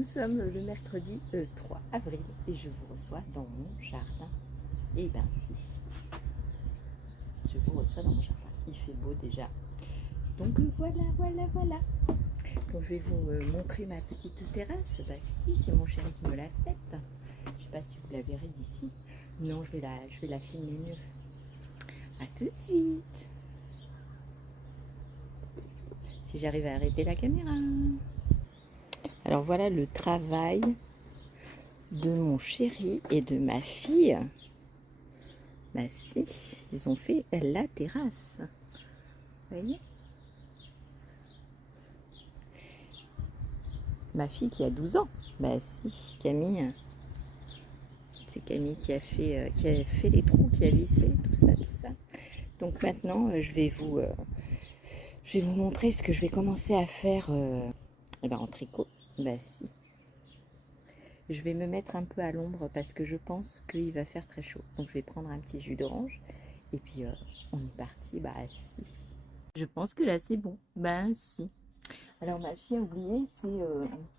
Nous sommes le mercredi 3 avril et je vous reçois dans mon jardin. Et ben si, je vous reçois dans mon jardin. Il fait beau déjà. Donc voilà. Donc je vais vous montrer ma petite terrasse. Bah si, c'est mon chéri qui me l'a faite. Je sais pas si vous la verrez d'ici. Non, je vais la filmer mieux. A tout de suite. Si j'arrive à arrêter la caméra. Alors voilà le travail de mon chéri et de ma fille. Bah si, ils ont fait la terrasse. Vous voyez? Ma fille qui a 12 ans. Bah si, Camille. C'est Camille qui a fait les trous, qui a vissé, tout ça. Donc maintenant, je vais vous montrer ce que je vais commencer à faire en tricot. Bah si. Je vais me mettre un peu à l'ombre parce que je pense qu'il va faire très chaud. Donc je vais prendre un petit jus d'orange. Et puis on est parti. Bah si. Je pense que là c'est bon. Bah si. Alors ma fille a oublié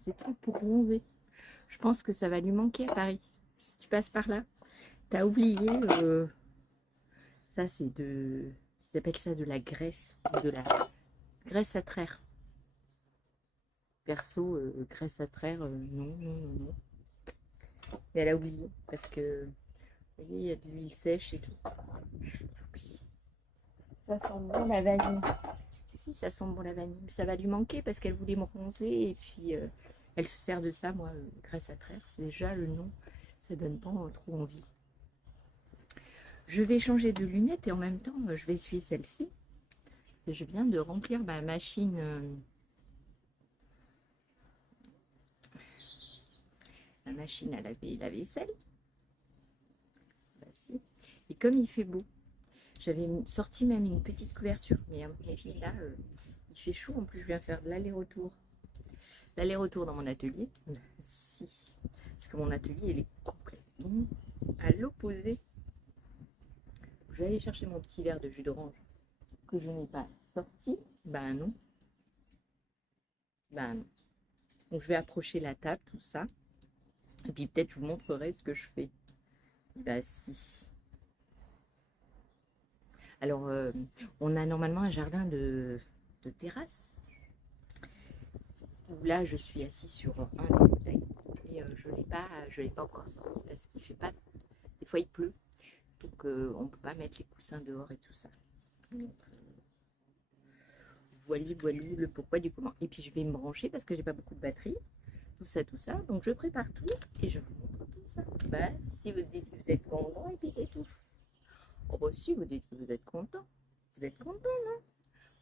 ses trucs pour bronzer. Je pense que ça va lui manquer à Paris. Si tu passes par là, t'as oublié. Ça c'est de... Ils appellent ça de la graisse. De la graisse à traire. Perso, graisse à traire, non. Mais elle a oublié parce que, vous voyez, il y a de l'huile sèche et tout. Ça sent bon la vanille. Si, ça sent bon la vanille. Ça va lui manquer parce qu'elle voulait me bronzer et puis elle se sert de ça, moi, graisse à traire. C'est déjà le nom, ça donne pas trop envie. Je vais changer de lunettes et en même temps, je vais essuyer celle-ci. Je viens de remplir ma machine. La machine à laver la vaisselle. Voici. Et comme il fait beau, j'avais sorti même une petite couverture, mais à mon avis là, il fait chaud. En plus, je viens faire de l'aller-retour. L'aller-retour dans mon atelier. Si, parce que mon atelier il est complètement à l'opposé. Je vais aller chercher mon petit verre de jus d'orange que je n'ai pas sorti. Ben non. Donc je vais approcher la table, tout ça. Et puis peut-être je vous montrerai ce que je fais. Ben si. Alors, on a normalement un jardin de terrasse. Où là, je suis assise sur un des fauteuils. Mais je l'ai pas encore sorti parce qu'il fait pas... Des fois, il pleut. Donc, on ne peut pas mettre les coussins dehors et tout ça. Donc, voilà le pourquoi du comment. Et puis, je vais me brancher parce que j'ai pas beaucoup de batterie. Tout ça. Donc, je prépare tout et je vous montre tout ça. Bah, si vous dites que vous êtes content, et puis c'est tout. Oh, bah, si vous dites que vous êtes content. Vous êtes content, non?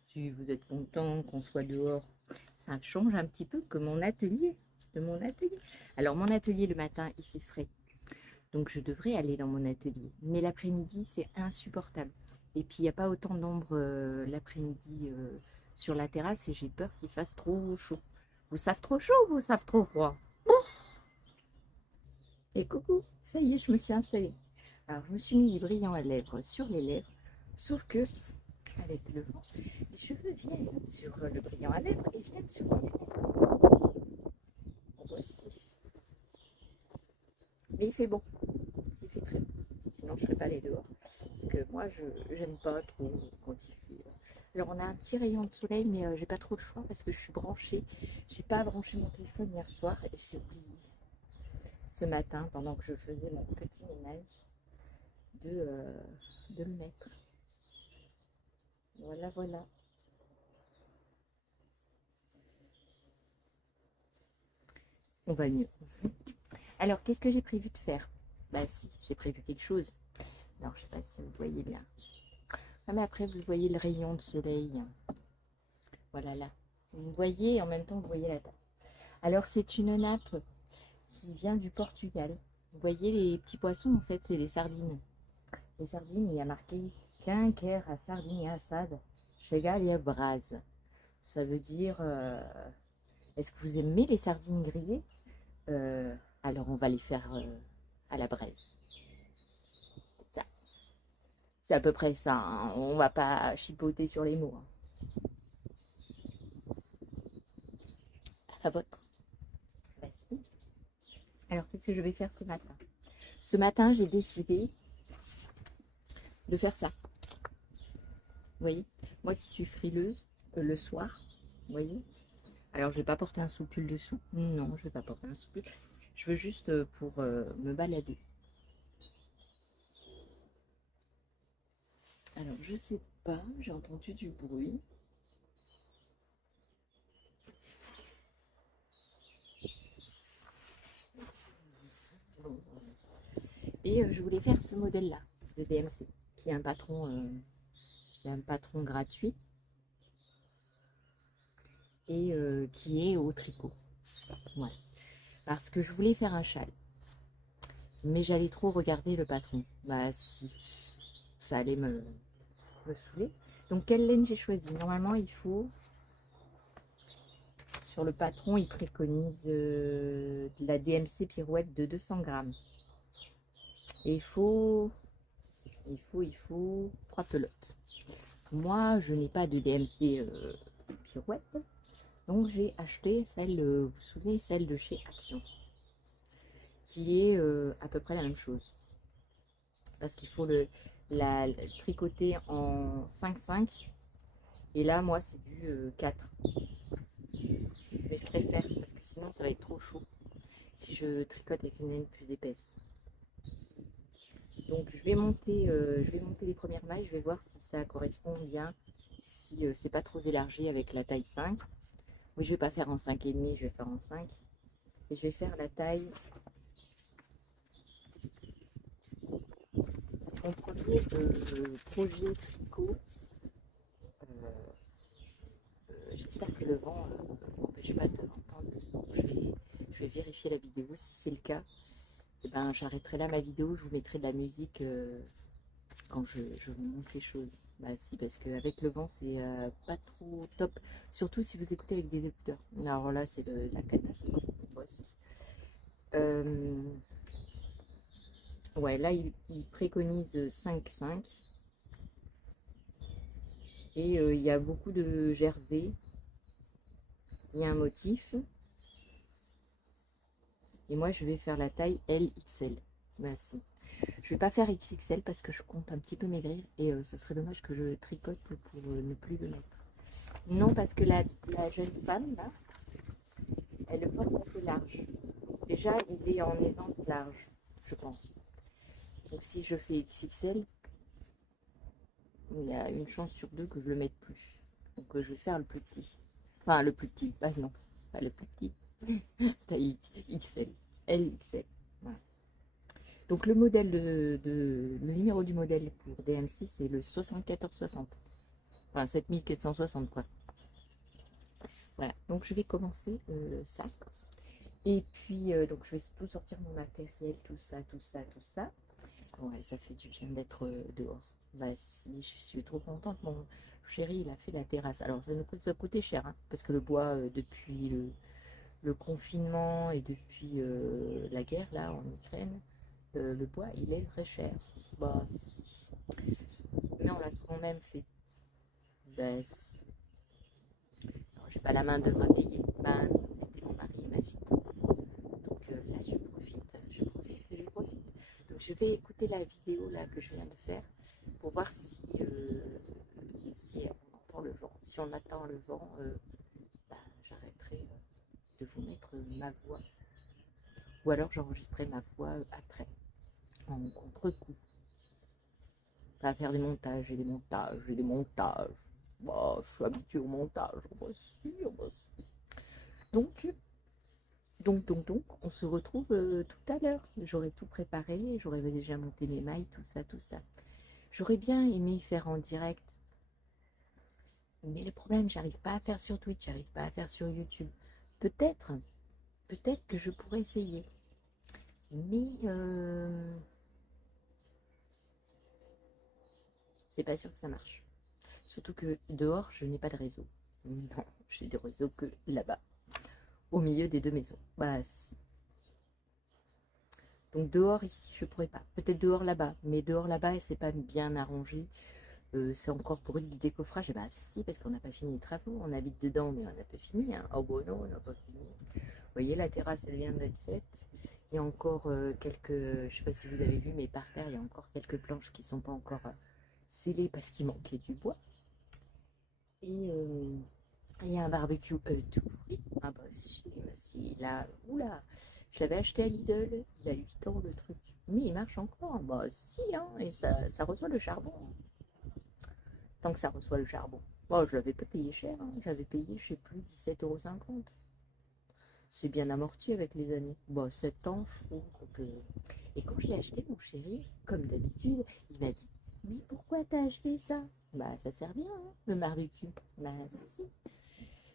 Si vous êtes content qu'on soit dehors, ça change un petit peu que mon atelier, Alors mon atelier le matin, il fait frais, donc je devrais aller dans mon atelier. Mais l'après-midi, c'est insupportable. Et puis il n'y a pas autant d'ombre l'après-midi sur la terrasse et j'ai peur qu'il fasse trop chaud. Vous savez trop chaud ou vous savez trop froid? Et coucou, ça y est, je me suis installée. Alors je me suis mis les brillants à lèvres sur les lèvres, sauf que avec le vent, les cheveux viennent sur le brillant à lèvres et viennent sur les lèvres. Voici. Mais il fait bon, il fait très bon. Sinon je ne ferais pas aller dehors. Parce que moi, je n'aime pas trop quand il fait. Alors on a un petit rayon de soleil, mais j'ai pas trop le choix parce que je suis branchée. J'ai pas branché mon téléphone hier soir et j'ai oublié ce matin, pendant que je faisais mon petit ménage, de le mettre. Voilà. On va mieux. Alors, qu'est-ce que j'ai prévu de faire? Bah si, j'ai prévu quelque chose. Alors, je sais pas si vous voyez bien. Ah, mais après, vous voyez le rayon de soleil. Voilà, là. Vous voyez, en même temps, vous voyez la table. Alors, c'est une nappe qui vient du Portugal. Vous voyez, les petits poissons, en fait, c'est les sardines. Les sardines, il y a marqué « Quinquer a sardine assad, chegalia brase ». Ça veut dire est-ce que vous aimez les sardines grillées? Alors, on va les faire à la braise. Ça. C'est à peu près ça, hein. On va pas chipoter sur les mots. Hein. À la vôtre. Voici. Alors, qu'est-ce que je vais faire ce matin? Ce matin, j'ai décidé de faire ça. Vous voyez, moi qui suis frileuse le soir, vous voyez. Alors, je vais pas porter un soupul dessous. Non, je vais pas porter un soupul. Je veux juste pour me balader. Alors, je sais pas, j'ai entendu du bruit. Bon, et je voulais faire ce modèle-là de DMC, qui est un patron gratuit et qui est au tricot. Voilà. Parce que je voulais faire un châle, mais j'allais trop regarder le patron. Bah si, ça allait me saouler. Donc quelle laine j'ai choisi? Normalement il faut, sur le patron il préconise de la DMC pirouette de 200 grammes. Et il faut 3 pelotes. Moi je n'ai pas de DMC pirouette, donc j'ai acheté celle, vous vous souvenez, celle de chez Action, qui est à peu près la même chose. Parce qu'il faut la tricoter en 5-5. Et là, moi, c'est du 4. Mais je préfère, parce que sinon, ça va être trop chaud si je tricote avec une laine plus épaisse. Donc, je vais monter les premières mailles. Je vais voir si ça correspond bien, si c'est pas trop élargi avec la taille 5. Oui, je vais pas faire en 5,5, je vais faire en 5. Et je vais faire la taille. C'est mon premier projet tricot. J'espère que le vent ne m'empêche pas d'entendre le son. Je vais vérifier la vidéo. Si c'est le cas, eh ben, j'arrêterai là ma vidéo. Je vous mettrai de la musique quand je vous montre les choses. Bah si, parce qu'avec le vent, c'est pas trop top. Surtout si vous écoutez avec des écouteurs. Alors là, c'est la catastrophe. Voici. Ouais, là, il préconise 5-5. Et il y a beaucoup de jersey. Il y a un motif. Et moi, je vais faire la taille LXL. Ben, si. Je vais pas faire XXL parce que je compte un petit peu maigrir. Et ça serait dommage que je tricote pour ne plus le mettre. Non, parce que la jeune femme, là, elle le porte un peu large. Déjà, il est en aisance large, je pense. Donc si je fais XXL, il y a une chance sur deux que je le mette plus. Donc je vais faire le plus petit. Enfin, le plus petit. Bah non, pas le plus petit. Taille XL. LXL. Voilà. Donc le modèle le numéro du modèle pour DM6 c'est le 7460. Enfin 7460 quoi. Voilà, donc je vais commencer ça. Et puis donc je vais tout sortir mon matériel, tout ça, tout ça, tout ça. Ouais, ça fait du bien d'être dehors. Bah si, je suis trop contente. Mon chéri, il a fait la terrasse. Alors ça a coûté cher, hein, parce que le bois, depuis le confinement et depuis la guerre là en Ukraine, le bois il est très cher. Bah si. Mais on l'a quand même fait. Bah si. Alors j'ai pas la main d'œuvre à payer. Bah c'était mon mari, il m'a dit. Donc là je profite, je profite et je profite. Donc je vais écouter la vidéo là que je viens de faire pour voir si, si on entend le vent. Si on attend le vent, bah, j'arrêterai de vous mettre ma voix. Ou alors j'enregistrerai ma voix après, en contre-coup. Ça va faire des montages et des montages et des montages. Bah, je suis habituée au montage. Bah, si, bah, si. Donc, on se retrouve tout à l'heure. J'aurai tout préparé, j'aurai déjà monté mes mailles, tout ça, tout ça. J'aurais bien aimé faire en direct. Mais le problème, j'arrive pas à faire sur Twitch, j'arrive pas à faire sur YouTube. Peut-être, peut-être que je pourrais essayer. Mais c'est pas sûr que ça marche. Surtout que dehors, je n'ai pas de réseau. Non, j'ai des réseaux que là-bas, au milieu des deux maisons. Bah si. Donc dehors ici, je pourrais pas. Peut-être dehors là-bas, mais dehors là-bas, c'est pas bien arrangé. C'est encore pour du décoffrage. Et bah si, parce qu'on n'a pas fini les travaux. On habite dedans, mais on n'a pas fini. Hein. Oh bon non, on n'a pas fini. Vous voyez, la terrasse, elle vient d'être faite. Il y a encore quelques, je sais pas si vous avez vu, mais par terre, il y a encore quelques planches qui sont pas encore scellées parce qu'il manquait du bois. Et il y a un barbecue tout pourri. Ah bah si, là, oula, je l'avais acheté à Lidl, il a 8 ans le truc. Mais il marche encore, bah si, hein, et ça reçoit le charbon. Tant que ça reçoit le charbon. Bon, je l'avais pas payé cher, hein. J'avais payé, je sais plus, 17,50 €. C'est bien amorti avec les années. Bon, 7 ans, je trouve que... Et quand je l'ai acheté, mon chéri, comme d'habitude, il m'a dit, mais pourquoi t'as acheté ça? Bah, ça sert bien, hein, le barbecue. Bah, si.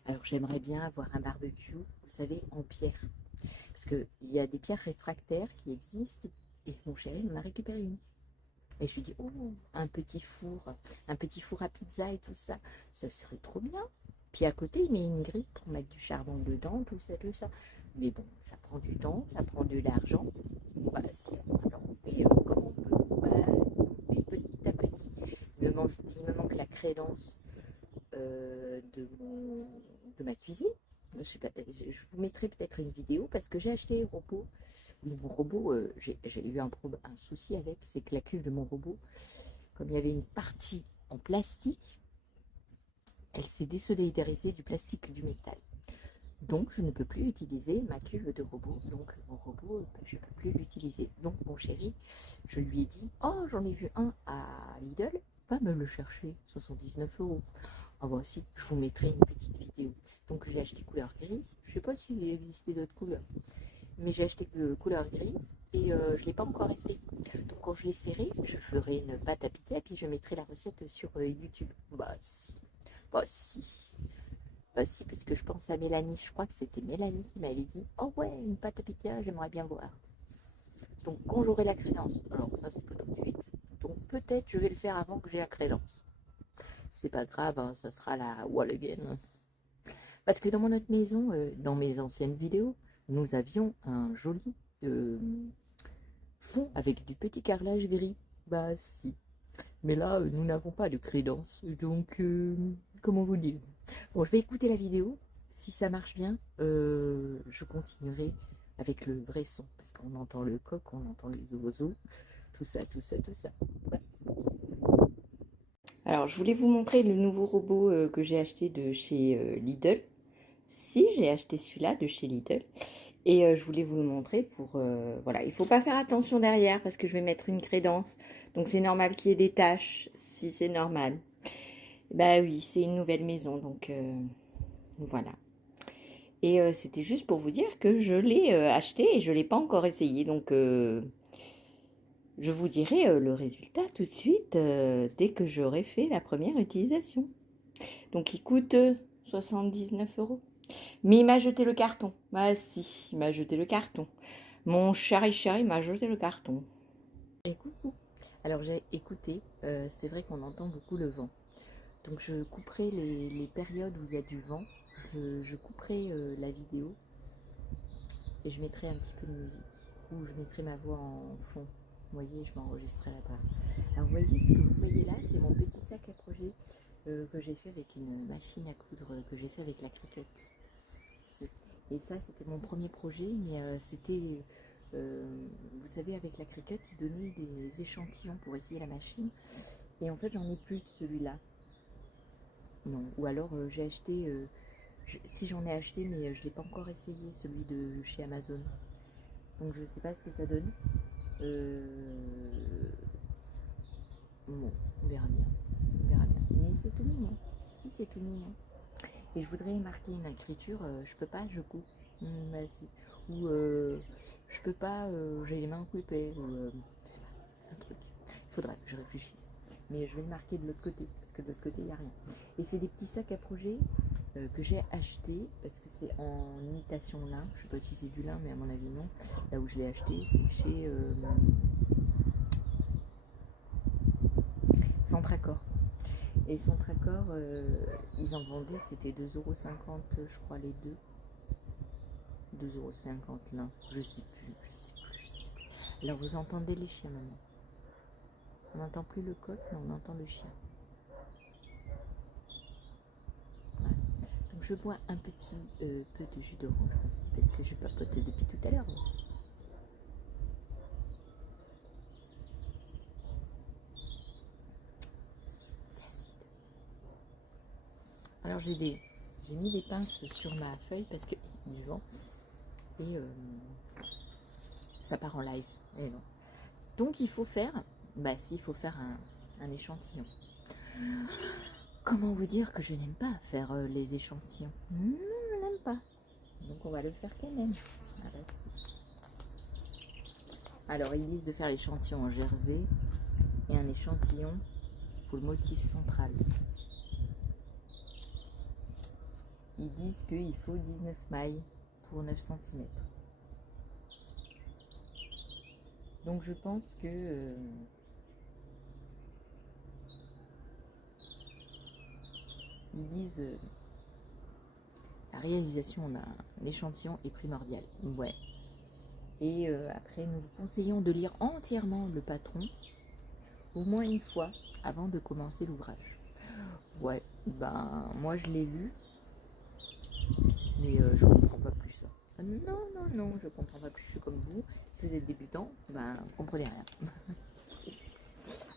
Alors, j'aimerais bien avoir un barbecue, vous savez, en pierre. Parce qu'il y a des pierres réfractaires qui existent, et mon chéri m'en a récupéré une. Et je lui dis, oh, un petit four à pizza et tout ça, ça serait trop bien. Puis à côté, il met une grille pour mettre du charbon dedans, tout ça, tout ça. Mais bon, ça prend du temps, ça prend de l'argent. Voilà, si, alors on fait comme on peut. Voilà, on fait petit à petit. Il me manque la crédence de ma cuisine. Je sais pas, je vous mettrai peut-être une vidéo parce que j'ai acheté un robot. Mon robot, j'ai eu un souci avec, c'est que la cuve de mon robot, comme il y avait une partie en plastique, elle s'est désolidarisée du plastique et du métal. Donc, je ne peux plus utiliser ma cuve de robot. Donc, mon robot, je ne peux plus l'utiliser. Donc, mon chéri, je lui ai dit, oh, j'en ai vu un à Lidl, va me le chercher, 79 €. Ah bah si, je vous mettrai une petite vidéo. Donc, j'ai acheté couleur grise. Je ne sais pas s'il existait d'autres couleurs. Mais j'ai acheté couleur grise et je ne l'ai pas encore essayé. Donc quand je l'ai serré, je ferai une pâte à pizza et puis je mettrai la recette sur YouTube. Bah si, bah si, bah si, parce que je pense à Mélanie, je crois que c'était Mélanie qui m'avait dit, oh ouais, une pâte à pizza, j'aimerais bien voir. Donc quand j'aurai la crédence, alors ça c'est pas tout de suite, donc peut-être je vais le faire avant que j'ai la crédence. C'est pas grave, hein, ça sera la wall again. Parce que dans mon autre maison, dans mes anciennes vidéos, nous avions un joli fond avec du petit carrelage gris. Bah si. Mais là, nous n'avons pas de crédence. Donc, comment vous dire? Bon, je vais écouter la vidéo. Si ça marche bien, je continuerai avec le vrai son. Parce qu'on entend le coq, on entend les oiseaux. Tout ça, tout ça, tout ça. Voilà. Alors, je voulais vous montrer le nouveau robot que j'ai acheté de chez Lidl. Si, j'ai acheté celui-là de chez Lidl. Et je voulais vous le montrer pour... voilà, il ne faut pas faire attention derrière parce que je vais mettre une crédence. Donc c'est normal qu'il y ait des taches, si c'est normal. Bah oui, c'est une nouvelle maison, donc voilà. Et c'était juste pour vous dire que je l'ai acheté et je ne l'ai pas encore essayé. Donc je vous dirai le résultat tout de suite dès que j'aurai fait la première utilisation. Donc il coûte 79 €. Mais il m'a jeté le carton. Bah si, il m'a jeté le carton. Mon chéri m'a jeté le carton. Et coucou. Alors j'ai écouté, c'est vrai qu'on entend beaucoup le vent. Donc je couperai les périodes où il y a du vent. Je couperai la vidéo et je mettrai un petit peu de musique. Ou je mettrai ma voix en fond. Vous voyez, je m'enregistrerai là-bas. Alors vous voyez, ce que vous voyez là, c'est mon petit sac à projet que j'ai fait avec une machine à coudre que j'ai fait avec la Cricut. Et ça, c'était mon premier projet, mais c'était, vous savez, avec la Cricut, ils donnaient des échantillons pour essayer la machine. Et en fait, j'en ai plus de celui-là. Non, ou alors j'ai acheté, si j'en ai acheté, mais je ne l'ai pas encore essayé, celui de chez Amazon. Donc je ne sais pas ce que ça donne. Bon, on verra bien. On verra bien. Mais c'est tout mignon. Si, c'est tout mignon. Et je voudrais marquer une écriture, je peux pas, je coupe. Bah, si. Ou je peux pas, j'ai les mains occupées. Ou un truc. Il faudrait que je réfléchisse. Mais je vais le marquer de l'autre côté, parce que de l'autre côté, il n'y a rien. Et c'est des petits sacs à projet que j'ai achetés, parce que c'est en imitation lin. Je sais pas si c'est du lin, mais à mon avis non. Là où je l'ai acheté, c'est chez Centracor. Et Centracor, ils en vendaient, c'était 2,50 € je crois les deux. 2,50 € l'un, je sais plus, je sais plus, je sais plus. Alors vous entendez les chiens maintenant. On n'entend plus le coq, mais on entend le chien. Voilà. Donc je bois un petit peu de jus d'orange aussi, parce que je papote depuis tout à l'heure. Alors j'ai mis des pinces sur ma feuille parce que du vent et ça part en live. Et non. Donc il faut faire, bah si, il faut faire un échantillon. Comment vous dire que je n'aime pas faire les échantillons? Non, je n'aime pas. Donc on va le faire quand même. Ah bah, si. Alors ils disent de faire l'échantillon en jersey et un échantillon pour le motif central. Ils disent qu'il faut 19 mailles pour 9 cm. Donc je pense que ils disent la réalisation d'un échantillon est primordiale. Ouais. Et après nous vous conseillons de lire entièrement le patron au moins une fois avant de commencer l'ouvrage. Ouais, ben moi je l'ai lu, mais je comprends pas plus ça. Non, je comprends pas plus. Je suis comme vous. Si vous êtes débutant, ben vous comprenez rien.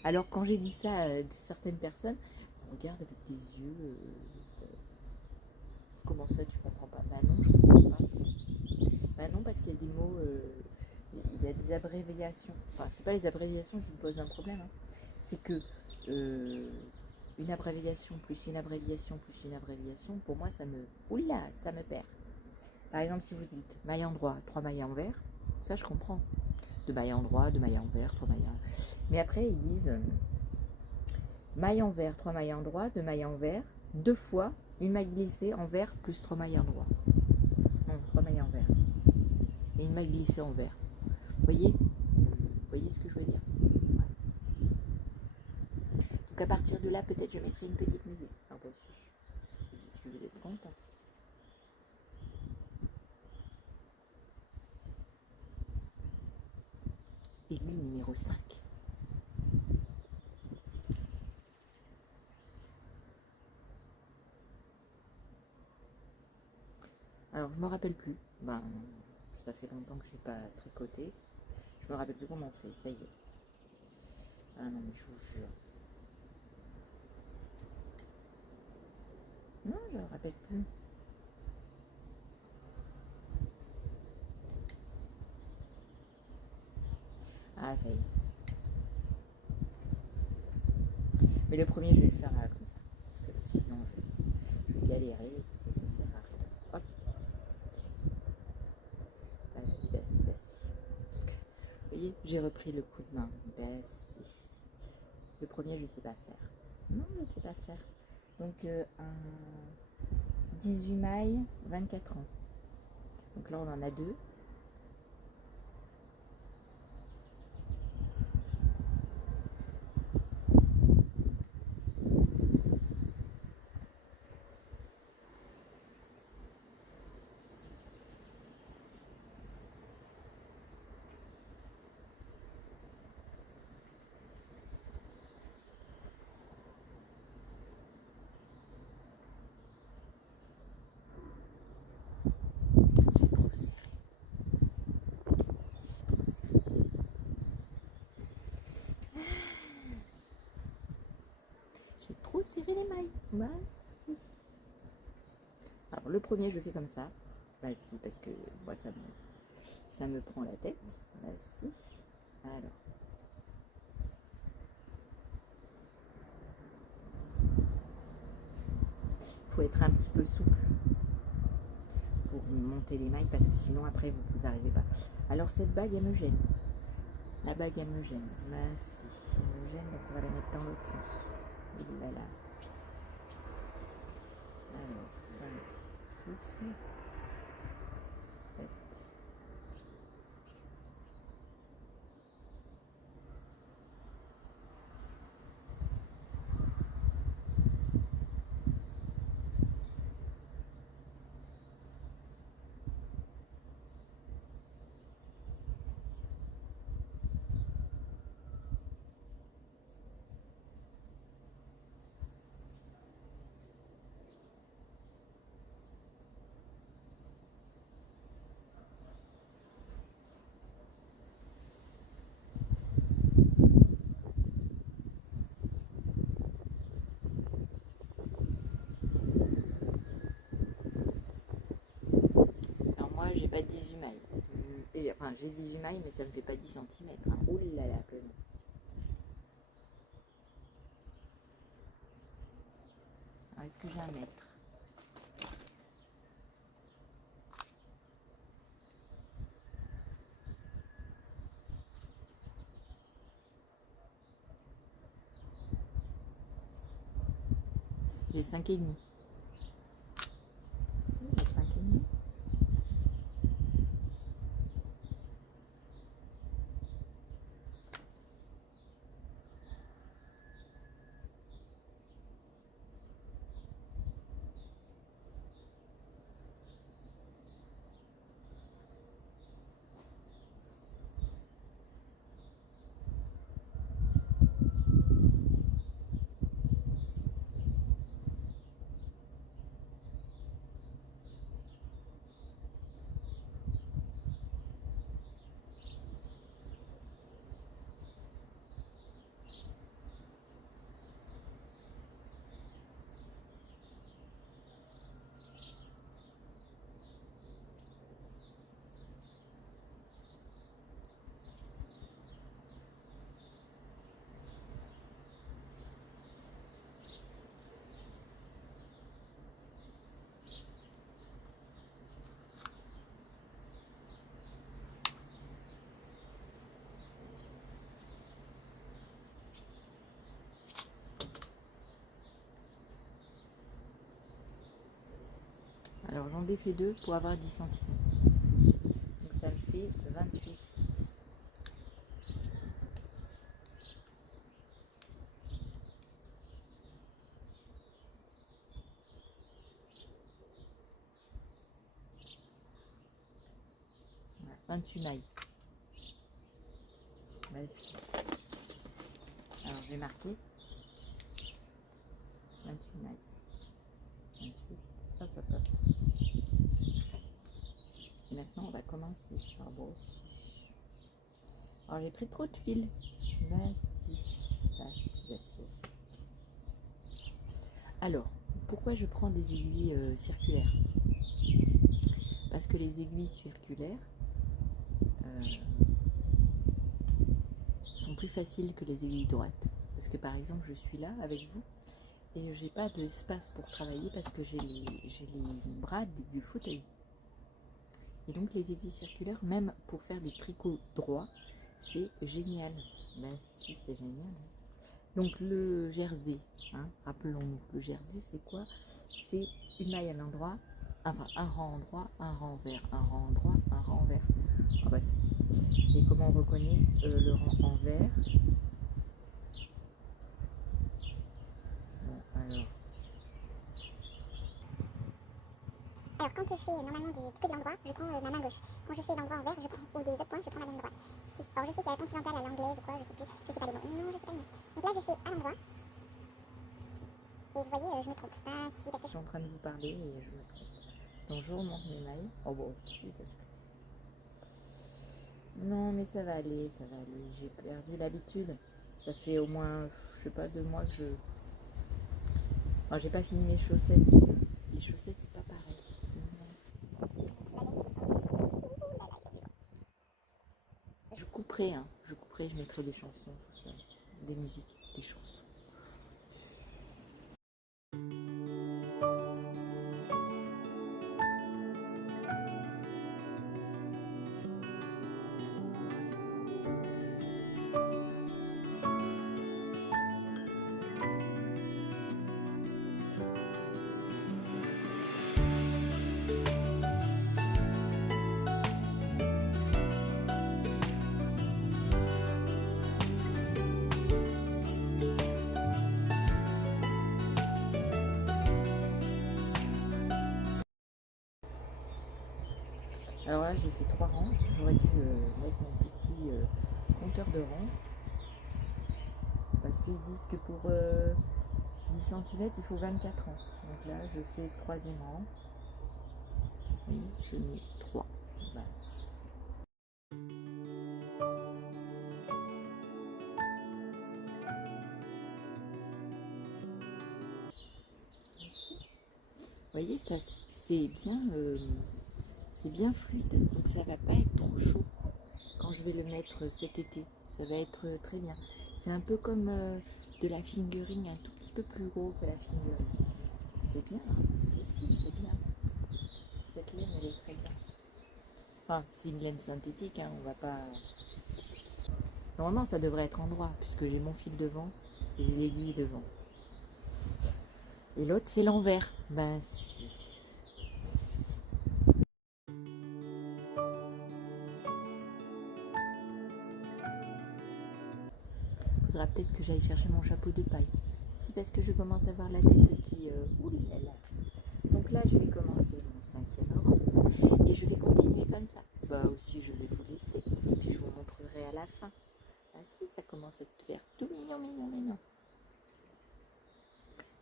Alors quand j'ai dit ça à certaines personnes, on regarde avec des yeux. Comment ça tu comprends pas? Bah non, je comprends pas. Bah non, parce qu'il y a des mots, il y a des abréviations. Enfin, c'est pas les abréviations qui me posent un problème. Hein. C'est que une abréviation plus une abréviation plus une abréviation, pour moi, ça me... Oula, ça me perd. Par exemple, si vous dites maille endroit, 3 mailles envers, ça je comprends. 2 mailles endroit, 2 mailles envers, 3 mailles envers. Mais après, ils disent maille envers, 3 mailles endroit, 2 mailles envers, 2 fois une maille glissée envers plus 3 mailles endroit. Non, 3 mailles envers. Et une maille glissée envers. Vous voyez ce que je veux dire? Ouais. Donc à partir de là, peut-être je mettrai une petite musique. Ah bah, est-ce que vous êtes content? Et lui, numéro 5. Alors, je me rappelle plus. Ben, ça fait longtemps que je n'ai pas tricoté. Je me rappelle plus comment on fait. Ça y est. Ah non, mais je vous jure. Non, je me rappelle plus. Ah, ça y est. Mais le premier, je vais le faire comme ça. Parce que sinon, je vais galérer et ça sert à rien. Hop. Vas-y. Parce que, vous voyez, j'ai repris le coup de main. Vas-y. Le premier, je ne sais pas faire. Non, je ne sais pas faire. Donc, un 18 mailles, 24 ans. Donc là, on en a 2. J'ai trop serré les mailles. Bah si. Alors le premier je fais comme ça. Bah si, parce que moi ça me prend la tête. Bah si. Alors. Il faut être un petit peu souple pour monter les mailles parce que sinon après vous n'arrivez pas. Alors cette bague elle me gêne. La bague elle me gêne. Bah si, elle me gêne, donc on va la mettre dans l'autre sens. Et là. Alors 5, 6, 7. j'ai 18 mailles, mais ça me fait pas 10 cm. Hein. Oh là là, que non. Alors, est-ce que j'ai un mètre? J'ai 5,5. J'ai 5,5. Alors j'en défais 2 pour avoir 10 cm. Donc ça me fait 28. Ouais, 28 mailles. Vas-y. Alors je vais marquer 28 mailles. 28. Hop hop hop. Et maintenant on va commencer par brosser. Alors j'ai pris trop de fil. Vas-y. Alors, pourquoi je prends des aiguilles circulaires? Parce que les aiguilles circulaires sont plus faciles que les aiguilles droites. Parce que par exemple, je suis là avec vous et j'ai pas d'espace pour travailler parce que j'ai les bras du fauteuil. Et donc les aiguilles circulaires, même pour faire des tricots droits, c'est génial. Ben si, c'est génial. Donc le jersey, hein, rappelons-nous, le jersey c'est quoi? C'est une maille à l'endroit, enfin un rang en droit, un rang envers, un rang en droit, un rang envers. Ah bah si. Et comment on reconnaît le rang envers? Bon, alors quand je fais normalement que de l'endroit, je prends ma main gauche. Quand je fais l'endroit envers, ou des autres points, je prends la main droite. Alors je sais qu'il y a la continentale à l'anglaise ou quoi, je sais plus, je sais pas les mots. Non, je sais pas les mots. Donc là je fais à l'endroit. Et vous voyez, je me trompe. Ah si, parce que je suis en train de vous parler et je me trompe. Donc je remonte mes mailles. Oh bon, si, parce que... Non mais ça va aller, j'ai perdu l'habitude. Ça fait au moins, je sais pas, 2 mois que je... Alors j'ai pas fini mes chaussettes. Les chaussettes c'est pas pareil. Je couperai, je mettrai des chansons, tout ça. Des musiques, des chansons. Alors là, j'ai fait 3 rangs. J'aurais dû mettre mon petit compteur de rangs. Parce qu'ils disent que pour 10 cm, il faut 24 rangs. Donc là, je fais le 3e rang. Et je mets 3. Voilà. Vous voyez, c'est bien fluide. Donc ça va pas être trop chaud. vais le mettre cet été. Ça va être très bien. C'est un peu comme de la fingering, un tout petit peu plus gros que la fingering. C'est bien, hein. Si, c'est bien. Cette laine, elle est très bien. Enfin, c'est une laine synthétique, hein, on va pas... Normalement, ça devrait être en droit, puisque j'ai mon fil devant et j'ai l'aiguille devant. Et l'autre, c'est l'envers. Ben, faudra peut-être que j'aille chercher mon chapeau de paille. Si, parce que je commence à voir la tête qui... Ouh là là. Donc là, je vais commencer mon 5e rang. Et je vais continuer comme ça. Bah aussi, je vais vous laisser. Et puis, je vous montrerai à la fin. Ah si, ça commence à te faire tout mignon, mignon, mignon.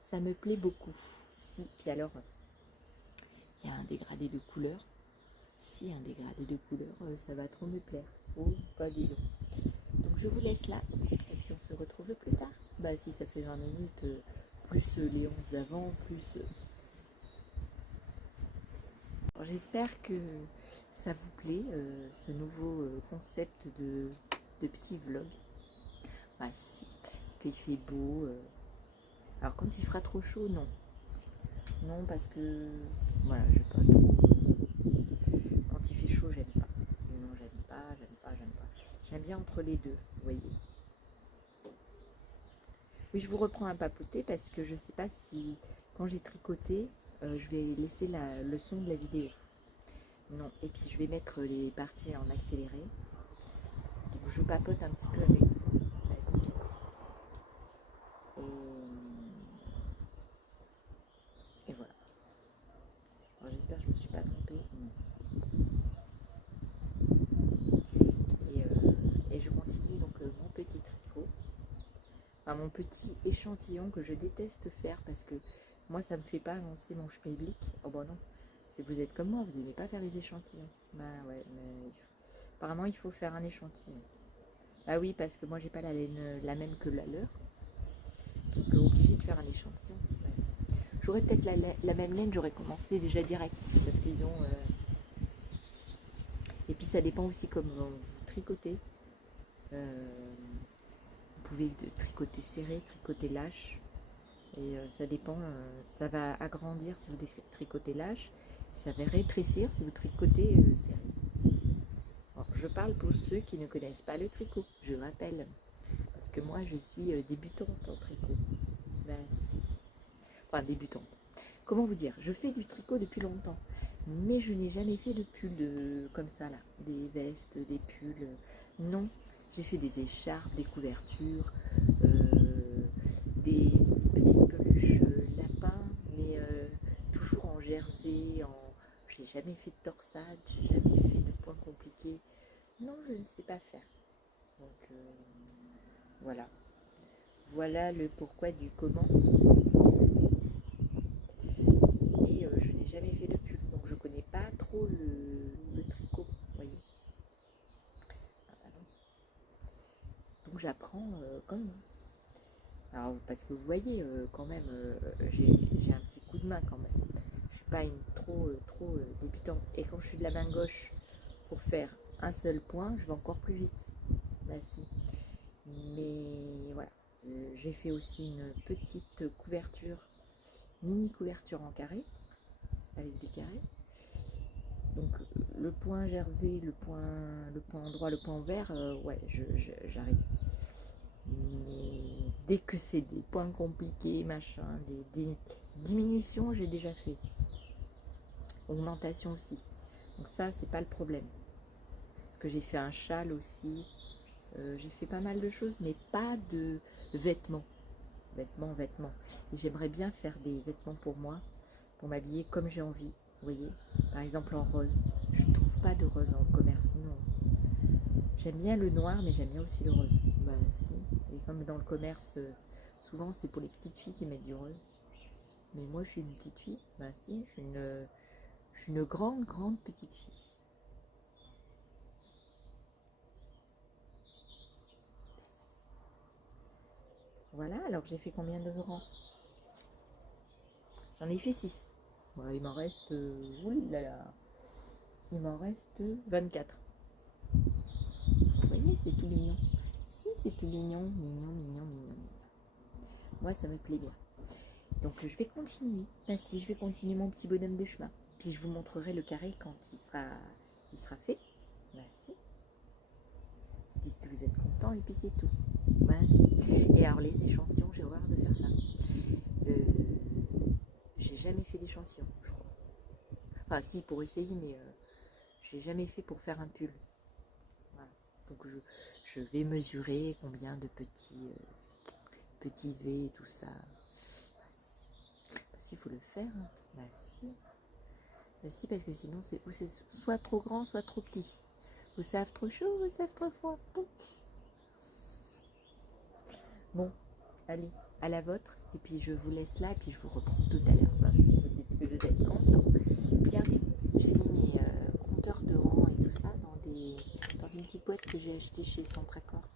Ça me plaît beaucoup. Si, puis alors, il y a un dégradé de couleur. Si, un dégradé de couleur, ça va trop me plaire. Oh, pas du tout. Donc, je vous laisse là. Et puis, on se retrouve plus tard. Bah si, ça fait 20 minutes, plus les 11 d'avant, plus... J'espère que ça vous plaît, ce nouveau concept de petit vlog. Ah si, parce qu'il fait beau. Alors quand il fera trop chaud, non. Non, parce que voilà, je pas trop. Quand il fait chaud, j'aime pas. Non, j'aime pas. J'aime bien entre les deux, vous voyez. Oui, je vous reprends à papoter parce que je sais pas si quand j'ai tricoté, je vais laisser le son de la vidéo. Non, et puis je vais mettre les parties en accéléré. Donc je papote un petit peu avec vous. Et voilà. Alors j'espère que je ne me suis pas trompée. Et je continue donc mon petit tricot. Enfin, mon petit échantillon que je déteste faire parce que moi ça me fait pas avancer mon schmilblick. Oh bon non, si vous êtes comme moi, vous n'aimez pas faire les échantillons. Bah ouais, mais apparemment il faut faire un échantillon. Ah oui, parce que moi j'ai pas la laine la même que la leur. Donc obligé de faire un échantillon. J'aurais peut-être la même laine, j'aurais commencé déjà direct. Parce qu'ils ont... Et puis ça dépend aussi comment vous tricotez. Vous pouvez tricoter serré, tricoter lâche. Et ça dépend, ça va agrandir si vous tricotez lâche. Ça va rétrécir si vous tricotez serré. Alors, je parle pour ceux qui ne connaissent pas le tricot, je rappelle. Parce que moi je suis débutante en tricot. Ben si. Enfin débutante. Comment vous dire, je fais du tricot depuis longtemps, mais je n'ai jamais fait de pull comme ça là, des vestes, des pulls. Non, j'ai fait des écharpes, des couvertures, des petites peluches lapins, mais toujours en jersey. Je n'ai jamais fait de torsade, j'ai jamais fait de points compliqués. Non, je ne sais pas faire. Donc voilà. Voilà le pourquoi du comment. Je n'ai jamais fait de pull, donc je connais pas trop le tricot, vous voyez. Ah bah non. Donc j'apprends comme vous. Alors parce que vous voyez quand même, j'ai un petit coup de main quand même. Je suis pas une trop débutante. Et quand je suis de la main gauche pour faire un seul point, je vais encore plus vite. Bah si. Mais voilà. J'ai fait aussi une petite couverture, mini couverture en carré, avec des carrés. Donc le point jersey, le point endroit, le point vert, ouais, j'arrive. Mais dès que c'est des points compliqués, machin, des diminutions, j'ai déjà fait. Augmentation aussi. Donc ça, c'est pas le problème. Parce que j'ai fait un châle aussi. J'ai fait pas mal de choses, mais pas de vêtements. Vêtements. Et j'aimerais bien faire des vêtements pour moi, pour m'habiller comme j'ai envie. Vous voyez, par exemple en rose. Je ne trouve pas de rose en commerce, non. J'aime bien le noir, mais j'aime bien aussi le rose. Bah si. Et comme dans le commerce, souvent c'est pour les petites filles qui mettent du rose. Mais moi je suis une petite fille. Bah si, je suis une grande petite fille. Voilà, alors j'ai fait combien de rangs? J'en ai fait 6. Bon, il m'en reste... oulala. Il m'en reste 24. c'est mignon, mignon, mignon, mignon, mignon. Moi, ça me plaît bien. Donc, je vais continuer. Ben, si, je vais continuer mon petit bonhomme de chemin. Puis, je vous montrerai le carré quand il sera fait. Ben, si. Dites que vous êtes content et puis c'est tout. Ben, si. Et alors, les échantillons, j'ai horreur de faire ça. J'ai jamais fait d'échantillons, je crois. Enfin, si, pour essayer, mais j'ai jamais fait pour faire un pull. Voilà. Donc, je vais mesurer combien de petits V et tout ça. Bah, si, il faut le faire. Hein. Bah, si. Bah, si, parce que sinon, c'est soit trop grand, soit trop petit. Vous savez trop chaud, vous savez trop froid. Bon, allez, à la vôtre. Et puis, je vous laisse là, et puis je vous reprends tout à l'heure. Bah, si vous dites que vous êtes content. Regardez, j'ai mis mes compteurs de rang et tout ça dans une petite boîte que j'ai achetée chez Centracor.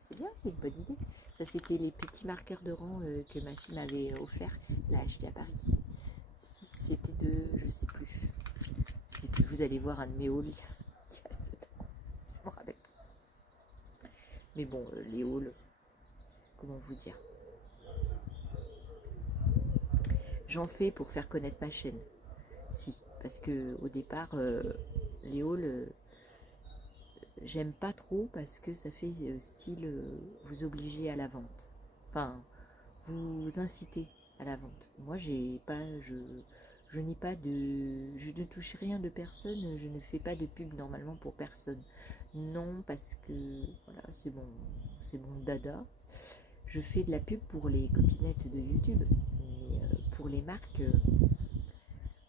C'est bien, c'est une bonne idée. Ça, c'était les petits marqueurs de rang que ma fille m'avait offert. Elle l'a acheté à Paris. Si c'était je sais plus. Vous allez voir un de mes hauls. Je me rappelle pas. Mais bon, les hauls, comment vous dire. J'en fais pour faire connaître ma chaîne. Si, parce que au départ, les hauls, j'aime pas trop parce que ça fait style vous obliger à la vente. Enfin, vous incitez à la vente. Moi, je ne touche rien de personne, je ne fais pas de pub normalement pour personne. Non, parce que voilà, c'est mon dada. Je fais de la pub pour les copinettes de YouTube, mais pour les marques,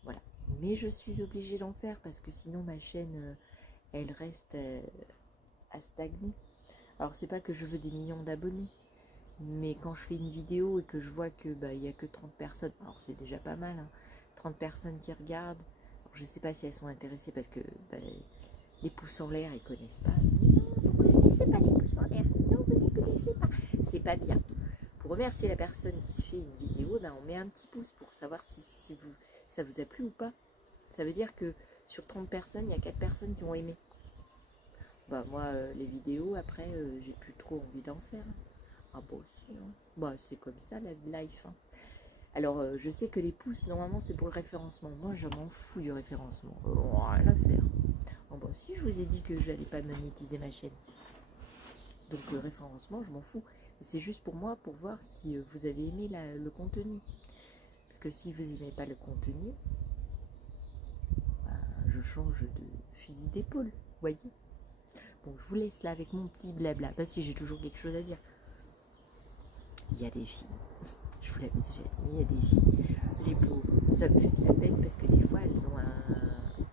voilà. Mais je suis obligée d'en faire parce que sinon ma chaîne, elle reste à stagner. Alors c'est pas que je veux des millions d'abonnés, mais quand je fais une vidéo et que je vois que il n'y a que 30 personnes, alors c'est déjà pas mal, hein, 30 personnes qui regardent. Alors, je sais pas si elles sont intéressées parce que les pouces en l'air, ils connaissent pas. Non, vous ne connaissez pas les pouces en l'air. Non, vous ne connaissez pas. C'est pas bien. Pour remercier la personne qui fait une vidéo, on met un petit pouce pour savoir si ça vous a plu ou pas. Ça veut dire que sur 30 personnes, il y a 4 personnes qui ont aimé. Moi, les vidéos, après, j'ai plus trop envie d'en faire. Ah bon, si, hein. C'est comme ça, la life. Hein. Alors, je sais que les pouces, normalement, c'est pour le référencement. Moi, je m'en fous du référencement. Rien à faire. Si, je vous ai dit que je n'allais pas monétiser ma chaîne. Donc, le référencement, je m'en fous. C'est juste pour moi, pour voir si vous avez aimé le contenu. Parce que si vous n'aimez pas le contenu, je change de fusil d'épaule, vous voyez. Bon, je vous laisse là avec mon petit blabla. Si, j'ai toujours quelque chose à dire. Il y a des filles, je vous l'avais déjà dit, il y a des filles, les pauvres, ça me fait de la peine parce que des fois elles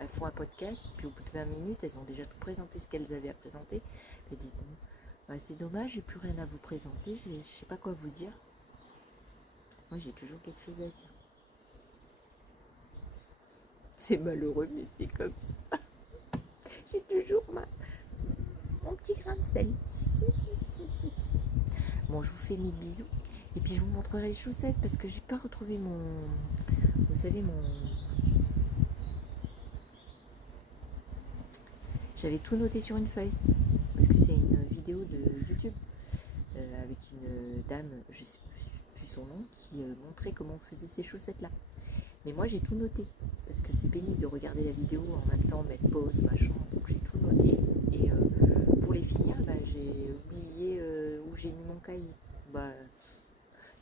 font un podcast, puis au bout de 20 minutes, elles ont déjà tout présenté ce qu'elles avaient à présenter. Elles disent, c'est dommage, j'ai plus rien à vous présenter, je sais pas quoi vous dire. Moi, j'ai toujours quelque chose à dire. C'est malheureux, mais c'est comme ça. J'ai toujours mon petit grain de sel. Si. Bon, je vous fais 1000 bisous. Et puis, je vous montrerai les chaussettes parce que j'ai pas retrouvé vous savez, j'avais tout noté sur une feuille. Parce que c'est une vidéo de YouTube avec une dame, je sais plus son nom, qui montrait comment on faisait ces chaussettes-là. Mais moi, j'ai tout noté. Parce que c'est pénible de regarder la vidéo en même temps, mettre pause, machin. Donc, j'ai tout noté. Et pour les finir, j'ai oublié où j'ai mis mon cahier.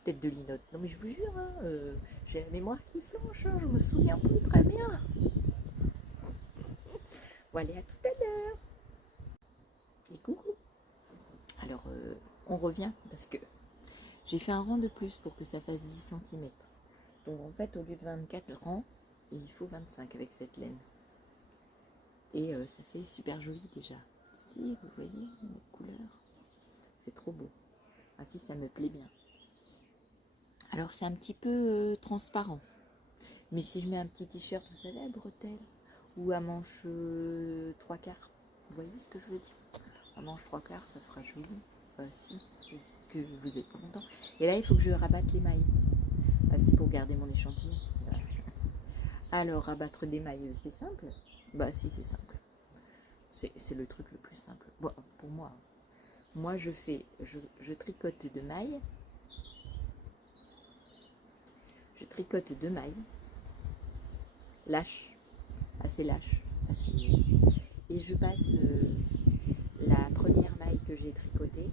Tête de linotte. Non, mais je vous jure, hein, j'ai la mémoire qui flanche. Hein, je me souviens plus très bien. Bon, allez, à tout à l'heure. Et coucou. Alors, on revient parce que j'ai fait un rang de plus pour que ça fasse 10 cm. Donc, en fait, au lieu de 24 rangs, il faut 25 avec cette laine. Et ça fait super joli déjà. Si, vous voyez les couleurs, c'est trop beau. Ah si, ça me plaît bien. Alors, c'est un petit peu transparent. Mais si je mets un petit t-shirt, vous savez, à bretelles, ou à manche 3/4, vous voyez ce que je veux dire? À manche 3/4, ça fera joli. Si, que vous êtes content. Et là, il faut que je rabatte les mailles. Si, pour garder mon échantillon. Alors, rabattre des mailles, c'est simple? Si, c'est simple. C'est le truc le plus simple. Bon, pour moi, moi je tricote de mailles. Je tricote 2 mailles, lâche, assez lâche, et je passe la première maille que j'ai tricotée,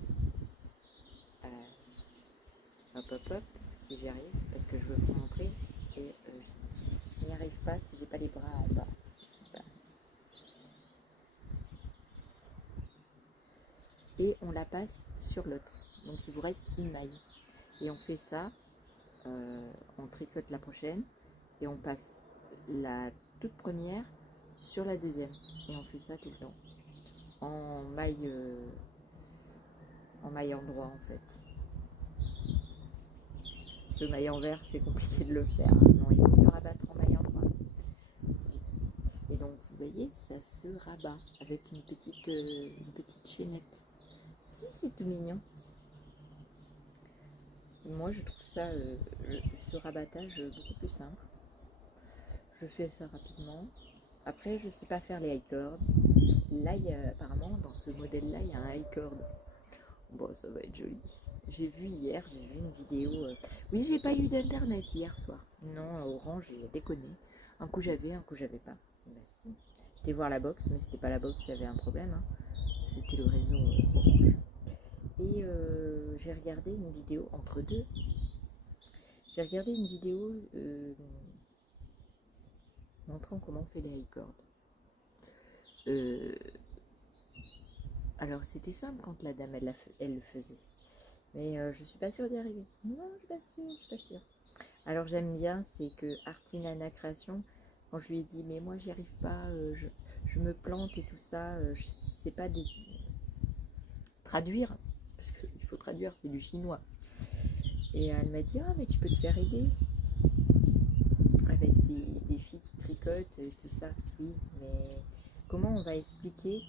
hop hop hop, si j'y arrive, parce que je veux vous montrer, et je n'y arrive pas si j'ai pas les bras en bas. Voilà. Et on la passe sur l'autre, donc il vous reste une maille, et on fait ça. On tricote la prochaine et on passe la toute première sur la deuxième et on fait ça tout le temps en maille endroit en fait. Le maille envers c'est compliqué de le faire, non, il vaut mieux rabattre en maille endroit. Et donc vous voyez, ça se rabat avec une petite chaînette. Si, c'est tout mignon. Moi je trouve ça, ce rabattage beaucoup plus simple. Je fais ça rapidement. Après, je sais pas faire les high cords. Là, apparemment, dans ce modèle-là, il y a un high cord. Bon, ça va être joli. J'ai vu hier, j'ai vu une vidéo. Oui, j'ai pas eu d'internet hier soir. Non, Orange, j'ai déconné. Un coup j'avais, un coup j'avais pas. Bah, si. J'étais voir la box, mais c'était pas la box qui avait un problème. Hein. C'était le réseau Orange. Et j'ai regardé une vidéo entre deux. J'ai regardé une vidéo montrant comment on fait les high cords. Alors c'était simple quand la dame elle le faisait, mais je suis pas sûre d'y arriver. Non, je suis pas sûre. Alors j'aime bien, c'est que Artinana Création, quand je lui ai dit mais moi j'y arrive pas, je me plante et tout ça, je sais pas traduire, parce qu'il faut traduire, c'est du chinois. Et elle m'a dit ah mais tu peux te faire aider avec des filles qui tricotent et tout ça. Oui, mais comment on va expliquer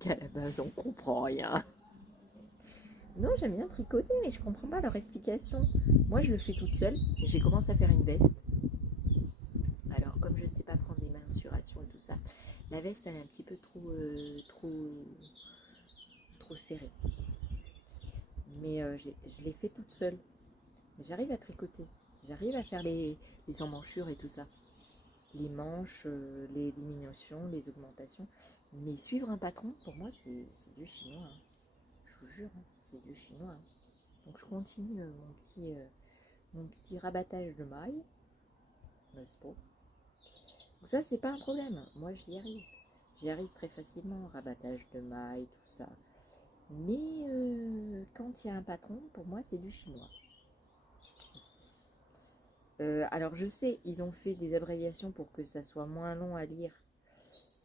qu'à la base on comprend rien? Non, j'aime bien tricoter, mais je comprends pas leur explication. Moi, je le fais toute seule. J'ai commencé à faire une veste. Alors, comme je sais pas prendre des mensuration et tout ça, la veste, elle est un petit peu trop serrée. Mais je l'ai fait toute seule. J'arrive à tricoter. J'arrive à faire les emmanchures et tout ça. Les manches, les diminutions, les augmentations. Mais suivre un patron, pour moi, c'est du chinois. Hein. Je vous jure, hein, c'est du chinois. Hein. Donc je continue mon petit rabattage de mailles, n'est-ce pas? Donc ça c'est pas un problème, moi j'y arrive. J'y arrive très facilement, rabattage de mailles, tout ça. Mais quand il y a un patron, pour moi c'est du chinois. Alors je sais, ils ont fait des abréviations pour que ça soit moins long à lire.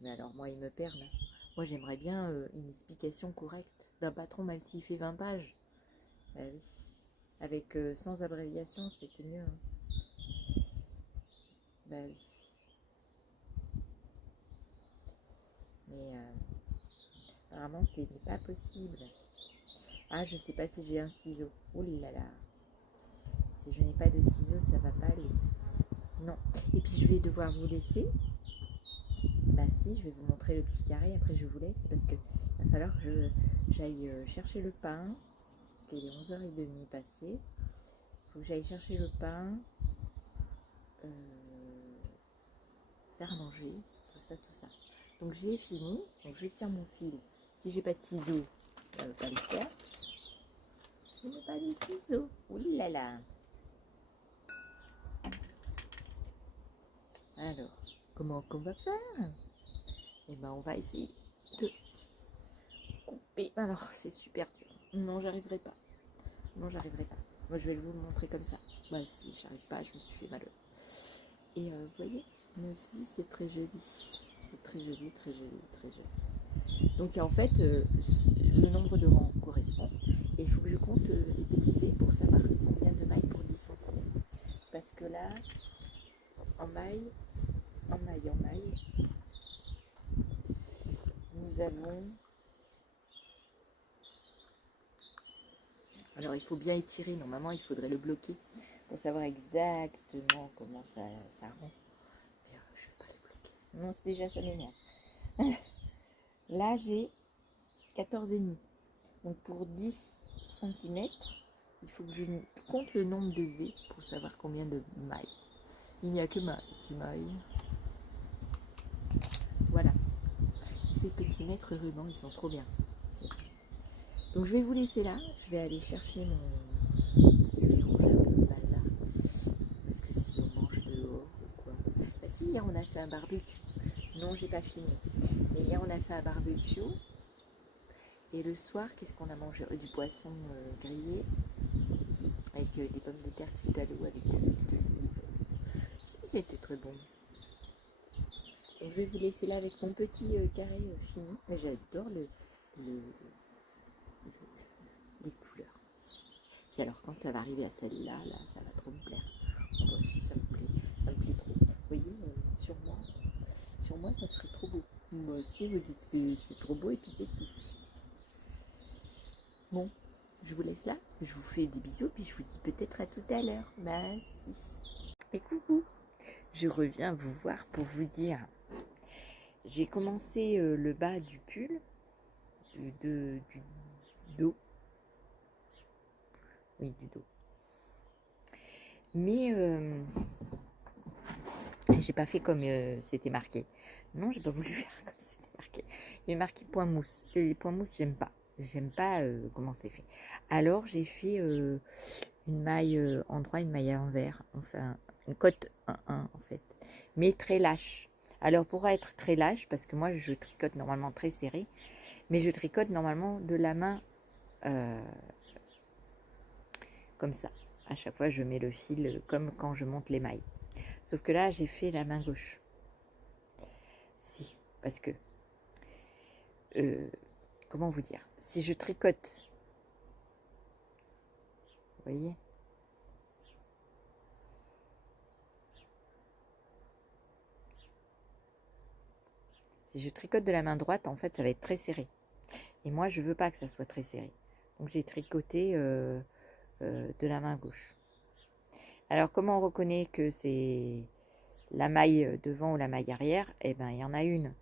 Mais alors moi ils me perdent. Hein. Moi j'aimerais bien une explication correcte d'un patron même s'il fait 20 pages. Oui. Avec sans abréviation, c'était mieux. Hein. Bah oui. Mais apparemment, ce n'est pas possible. Ah, je sais pas si j'ai un ciseau. Oh là là. Si je n'ai pas de ciseaux, ça va pas aller. Non. Et puis, je vais devoir vous laisser. Bah si, je vais vous montrer le petit carré. Après, je vous laisse. Parce que il va falloir que j'aille chercher le pain. Parce qu'il est 11h30 passé. Il faut que j'aille chercher le pain. Faire manger, tout ça, tout ça. Donc j'ai fini, donc je tire mon fil. Si j'ai pas de ciseaux, ça ne va pas le faire. Je n'ai pas de ciseaux. Ouh là là. Alors, comment qu'on va faire? Eh ben, on va essayer de couper. Alors, c'est super dur. Non, j'arriverai pas. Non, j'arriverai pas. Moi, je vais vous le montrer comme ça. Bah, si j'arrive pas, je me suis fait mal. Et vous voyez, mais aussi, c'est très joli. C'est très joli, très joli, très joli. Donc en fait, le nombre de rangs correspond. Et il faut que je compte les petits V pour savoir combien de mailles pour 10 cm. Parce que là, en maille, nous avons... Alors il faut bien étirer, normalement il faudrait le bloquer pour savoir exactement comment ça rend. Je ne vais pas le bloquer. Non, c'est déjà ça m'énerve. Là j'ai 14,5. Donc pour 10 centimètres, il faut que je compte le nombre de V pour savoir combien de mailles. Il n'y a que mailles. Voilà. Ces petits mètres rubans, ils sont trop bien. Donc je vais vous laisser là. Je vais aller chercher mon... Je vais ranger un peu le bazar. Parce que si on mange dehors ou quoi. Bah si, hier on a fait un barbecue. Non, j'ai pas fini. Mais hier on a fait un barbecue. Et le soir, qu'est-ce qu'on a mangé? Du poisson grillé. Avec des pommes de terre cuites à l'eau avec de l'huile d'olive. C'était très bon. Et je vais vous laisser là avec mon petit carré fini. Mais j'adore les couleurs. Puis alors quand ça va arriver à celle-là, là, ça va trop me plaire. Oh, bah, si, ça me plaît trop. Vous voyez, sur moi, ça serait trop beau. Moi aussi, vous dites que c'est trop beau et puis c'est tout. Bon, je vous laisse là. Je vous fais des bisous, puis je vous dis peut-être à tout à l'heure. Merci. Et coucou. Je reviens vous voir pour vous dire. J'ai commencé le bas du pull, du dos. Oui, du dos. Mais j'ai pas fait comme c'était marqué. Non, j'ai pas voulu faire comme c'était marqué. Il est marqué point mousse. Les points mousse, j'aime pas. J'aime pas comment c'est fait. Alors, j'ai fait une maille endroit, une maille à envers. Enfin, une cote 1-1 en fait. Mais très lâche. Alors, pour être très lâche, parce que moi, je tricote normalement très serré. Mais je tricote normalement de la main comme ça. À chaque fois, je mets le fil comme quand je monte les mailles. Sauf que là, j'ai fait la main gauche. Si, parce que... comment vous dire? Si je tricote... Vous voyez? Si je tricote de la main droite, en fait, ça va être très serré. Et moi, je veux pas que ça soit très serré. Donc, j'ai tricoté de la main gauche. Alors, comment on reconnaît que c'est la maille devant ou la maille arrière? Eh bien, il y en a une.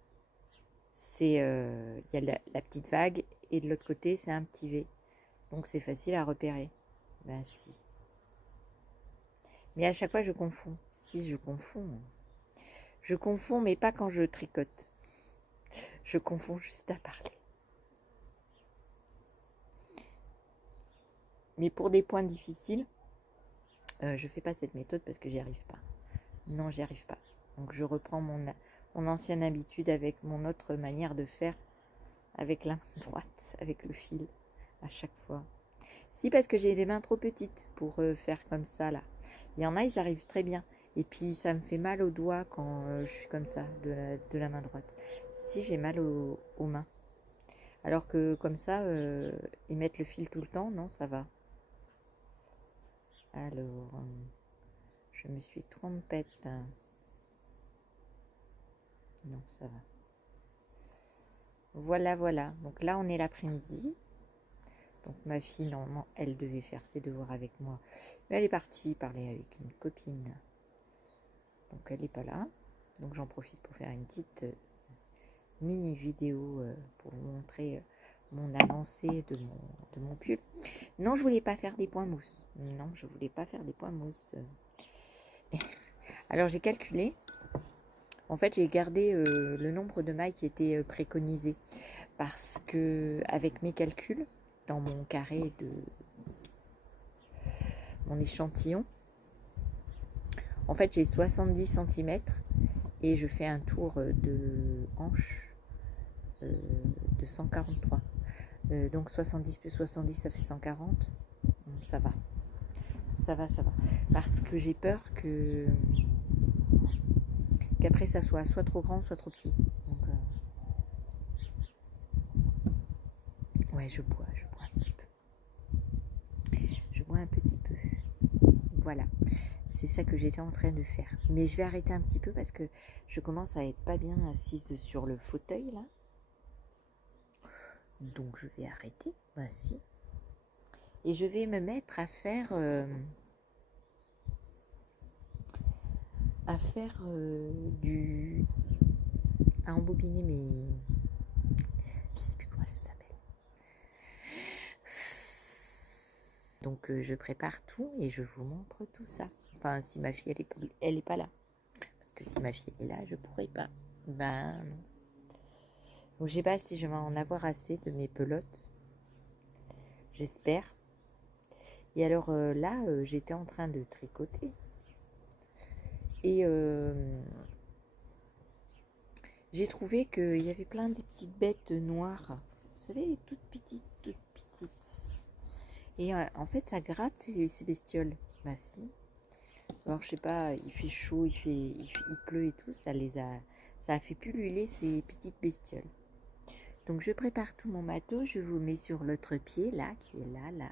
C'est il y a la petite vague et de l'autre côté, c'est un petit V. Donc, c'est facile à repérer. Ben, si. Mais à chaque fois, je confonds. Si, je confonds. Je confonds, mais pas quand je tricote. Je confonds juste à parler. Mais pour des points difficiles, je fais pas cette méthode parce que j'y arrive pas. Non, j'y arrive pas. Donc je reprends mon ancienne habitude avec mon autre manière de faire avec la main droite, avec le fil à chaque fois. Si, parce que j'ai des mains trop petites pour faire comme ça là. Il y en a, ils arrivent très bien. Et puis ça me fait mal aux doigts quand je suis comme ça, de la main droite. Si, j'ai mal aux mains. Alors que comme ça, ils mettent le fil tout le temps, non, ça va. Alors, je me suis trompée. Non, ça va. Voilà, voilà. Donc là, on est l'après-midi. Donc ma fille, normalement, elle devait faire ses devoirs avec moi. Mais elle est partie parler avec une copine. Donc elle n'est pas là. Donc j'en profite pour faire une petite mini vidéo pour vous montrer mon avancée de mon pull. Non, je voulais pas faire des points mousse. Non, je voulais pas faire des points mousse. Alors j'ai calculé. En fait, j'ai gardé le nombre de mailles qui était préconisé. Parce que avec mes calculs, dans mon carré de mon échantillon, en fait, j'ai 70 cm et je fais un tour de hanche de 143. Donc 70 plus 70, ça fait 140. Ça va. Ça va, ça va. Parce que j'ai peur qu'après ça soit trop grand, soit trop petit. Donc, ouais, je bois un petit peu. Je bois un petit peu. Voilà. C'est ça que j'étais en train de faire. Mais je vais arrêter un petit peu parce que je commence à être pas bien assise sur le fauteuil là. Donc je vais arrêter. Voici. Et je vais me mettre à faire à embobiner mes... Je sais plus comment ça s'appelle. Donc je prépare tout et je vous montre tout ça. Enfin, si ma fille elle est pas là. Parce que si ma fille est là, je pourrais pas. Ben non. Donc je sais pas si je vais en avoir assez de mes pelotes. J'espère. Et alors là, j'étais en train de tricoter. Et j'ai trouvé qu'il y avait plein de petites bêtes noires. Vous savez, toutes petites, toutes petites. Et en fait, ça gratte ces bestioles. Bah si. Alors je sais pas, il fait chaud, il pleut et tout, ça a fait pulluler ces petites bestioles. Donc je prépare tout mon matos, je vous mets sur l'autre pied là, qui est là.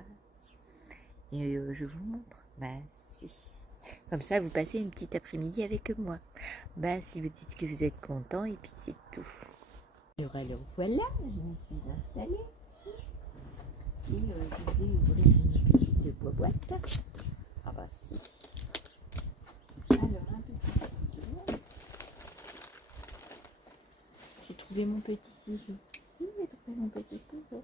Et je vous montre. Bah si. Comme ça, vous passez une petite après-midi avec moi. Bah si vous dites que vous êtes content et puis c'est tout. Alors voilà, je me suis installée. Et je vais ouvrir une petite boîte. Ah bah si. Alors un petit ciseau. J'ai trouvé mon petit ciseau. Si, j'ai trouvé mon petit ciseau.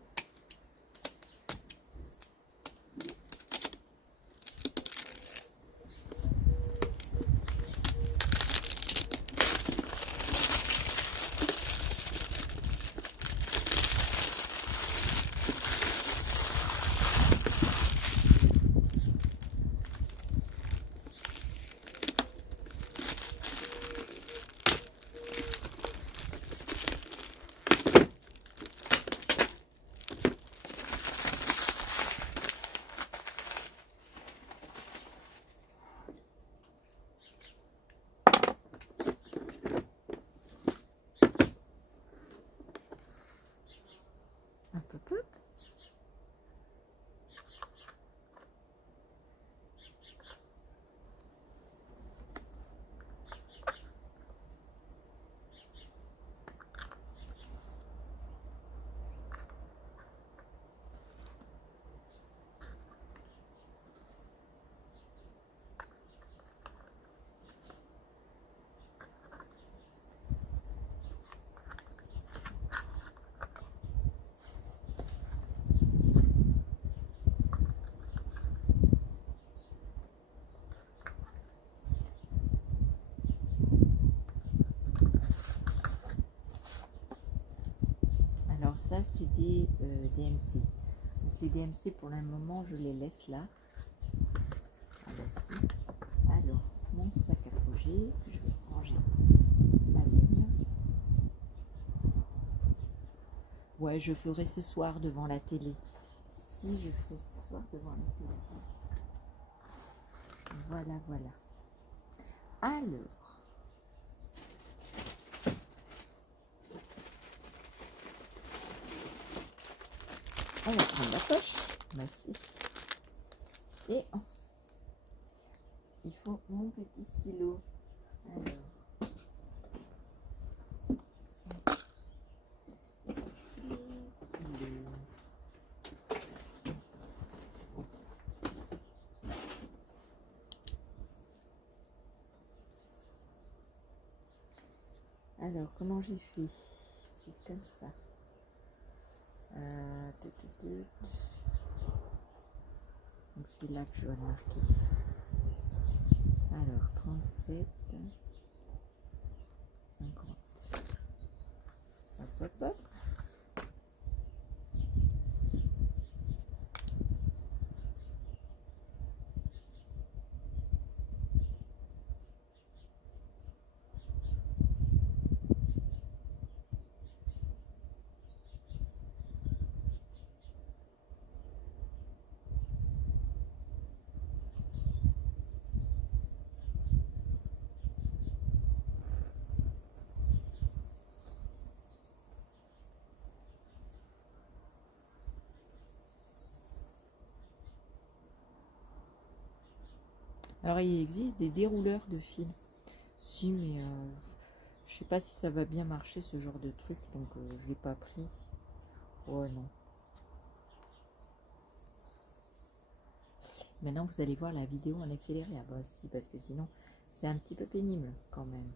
Hop, hop, hop. Alors ça c'est des DMC. Donc les DMC pour le moment je les laisse là. Ah bah si. Alors mon sac à projet, je vais ranger ma laine. Ouais, je ferai ce soir devant la télé. Si je ferai ce soir devant la télé. Voilà, voilà. Alors. On va prendre la poche. Merci. Et il faut mon petit stylo. Alors. Alors, comment j'ai fait? C'est comme ça. Donc c'est là que je dois le marquer. Alors, 37, 50. Hop, hop, hop. Alors, il existe des dérouleurs de fil. Si, mais je sais pas si ça va bien marcher ce genre de truc, donc je l'ai pas pris. Ouais, non. Maintenant, vous allez voir la vidéo en accéléré. Ah bah si, parce que sinon, c'est un petit peu pénible quand même.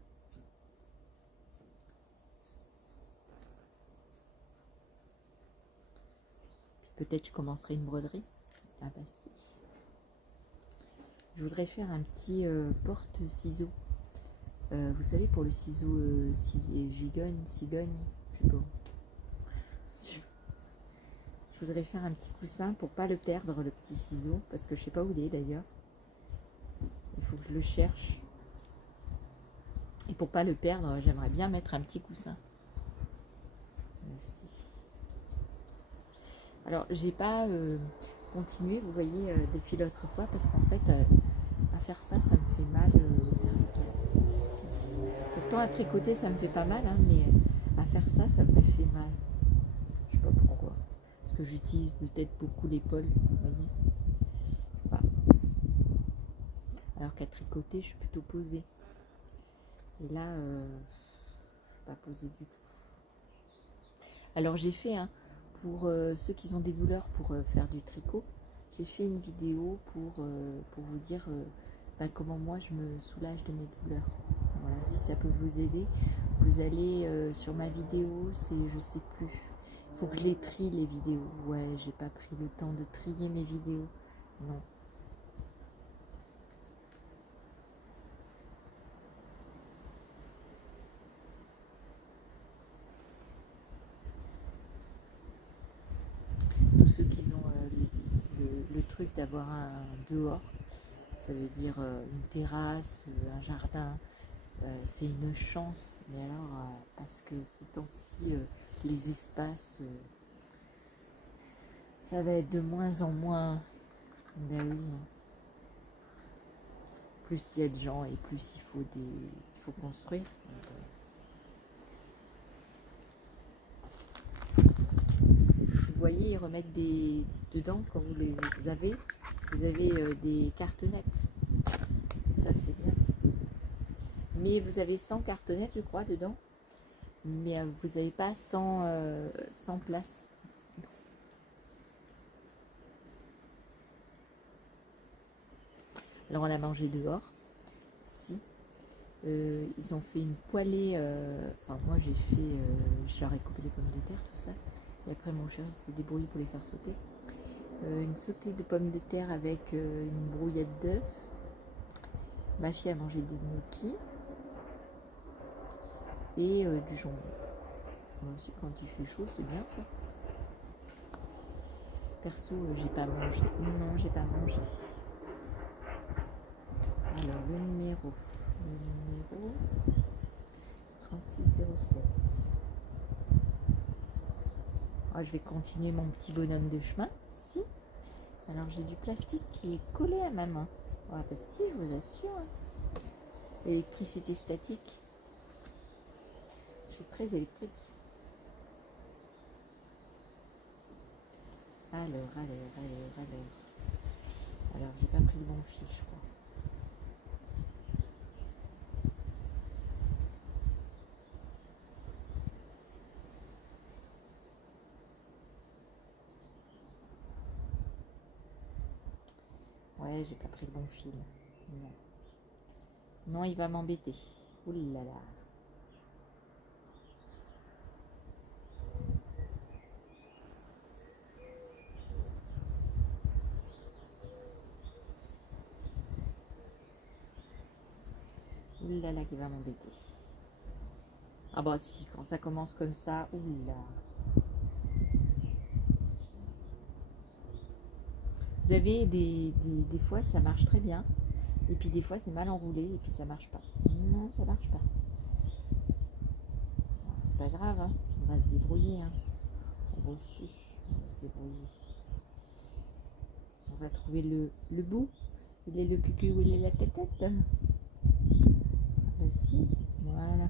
Peut-être je commencerai une broderie. Ah bah si. Je voudrais faire un petit porte-ciseaux. Vous savez, pour le ciseau cigogne, je sais pas. Je voudrais faire un petit coussin pour pas le perdre, le petit ciseau, parce que je sais pas où il est d'ailleurs. Il faut que je le cherche. Et pour pas le perdre, j'aimerais bien mettre un petit coussin. Merci. Alors, j'ai pas continué, vous voyez, depuis l'autre fois, parce qu'en fait, à faire ça, ça me fait mal au cervical. Si. Pourtant, à tricoter, ça me fait pas mal, hein, mais à faire ça, ça me fait mal. Je sais pas pourquoi. Parce que j'utilise peut-être beaucoup l'épaule, vous voyez. Voilà. Alors qu'à tricoter, je suis plutôt posée. Et là, je suis pas posée du tout. Alors j'ai fait, hein, pour ceux qui ont des douleurs pour faire du tricot, j'ai fait une vidéo pour vous dire comment moi je me soulage de mes douleurs. Voilà, si ça peut vous aider, vous allez sur ma vidéo, c'est je sais plus. Il faut que je les trie les vidéos. Ouais, j'ai pas pris le temps de trier mes vidéos. Non. Tous ceux qui ont le truc d'avoir un dehors, ça veut dire une terrasse, un jardin, c'est une chance. Mais alors, parce que ces temps-ci, les espaces, ça va être de moins en moins. Ben oui. Plus il y a de gens et plus il faut construire. Vous voyez, ils remettent dedans quand vous les avez. Vous avez des cartonnettes. Ça, c'est bien. Mais vous avez 100 cartonnettes, je crois, dedans. Mais vous n'avez pas 100 places. Alors, on a mangé dehors. Si. Ils ont fait une poêlée. Enfin, moi, j'ai fait. Je leur ai coupé les pommes de terre, tout ça. Et après, mon chéri s'est débrouillé pour les faire sauter. Une sautée de pommes de terre avec une brouillette d'œufs. Ma fille a mangé des gnocchis et du jambon. Quand il fait chaud, c'est bien ça. Perso, j'ai pas mangé. Non, j'ai pas mangé. Alors, le numéro 3607. Oh, je vais continuer mon petit bonhomme de chemin. Si. Alors, j'ai du plastique qui est collé à ma main. Ah, bah si, je vous assure. Hein. Électricité statique. Je suis très électrique. Alors. Alors, j'ai pas pris le bon fil, je crois. Ouais, j'ai pas pris le bon fil. Non. Non, il va m'embêter. Ouh là là. Ouh là là, qui va m'embêter. Ah bah si, quand ça commence comme ça, ouh là. Vous avez des fois, ça marche très bien. Et puis des fois, c'est mal enroulé et puis ça marche pas. Non, ça marche pas. C'est pas grave, hein. On va se débrouiller. Hein. On va se débrouiller. On va trouver le bout. Il est le cucu où il est la tête. Voici. Voilà.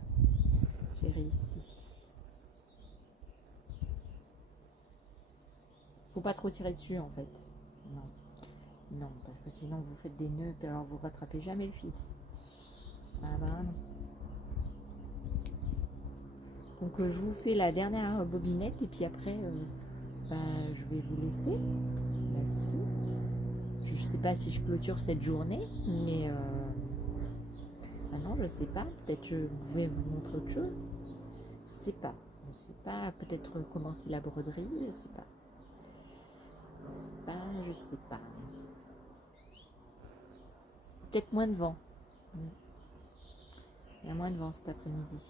J'ai réussi. Faut pas trop tirer dessus en fait. Non. Non, parce que sinon vous faites des nœuds et alors vous rattrapez jamais le fil. Ah bah non. Donc je vous fais la dernière bobinette et puis après je vais vous laisser. Merci. Je sais pas si je clôture cette journée, mais ah non, je sais pas. Peut-être je vais vous montrer autre chose. Je sais pas. Je sais pas. Peut-être commencer la broderie. Je sais pas. je sais pas. Peut-être moins de vent. Il y a moins de vent cet après-midi.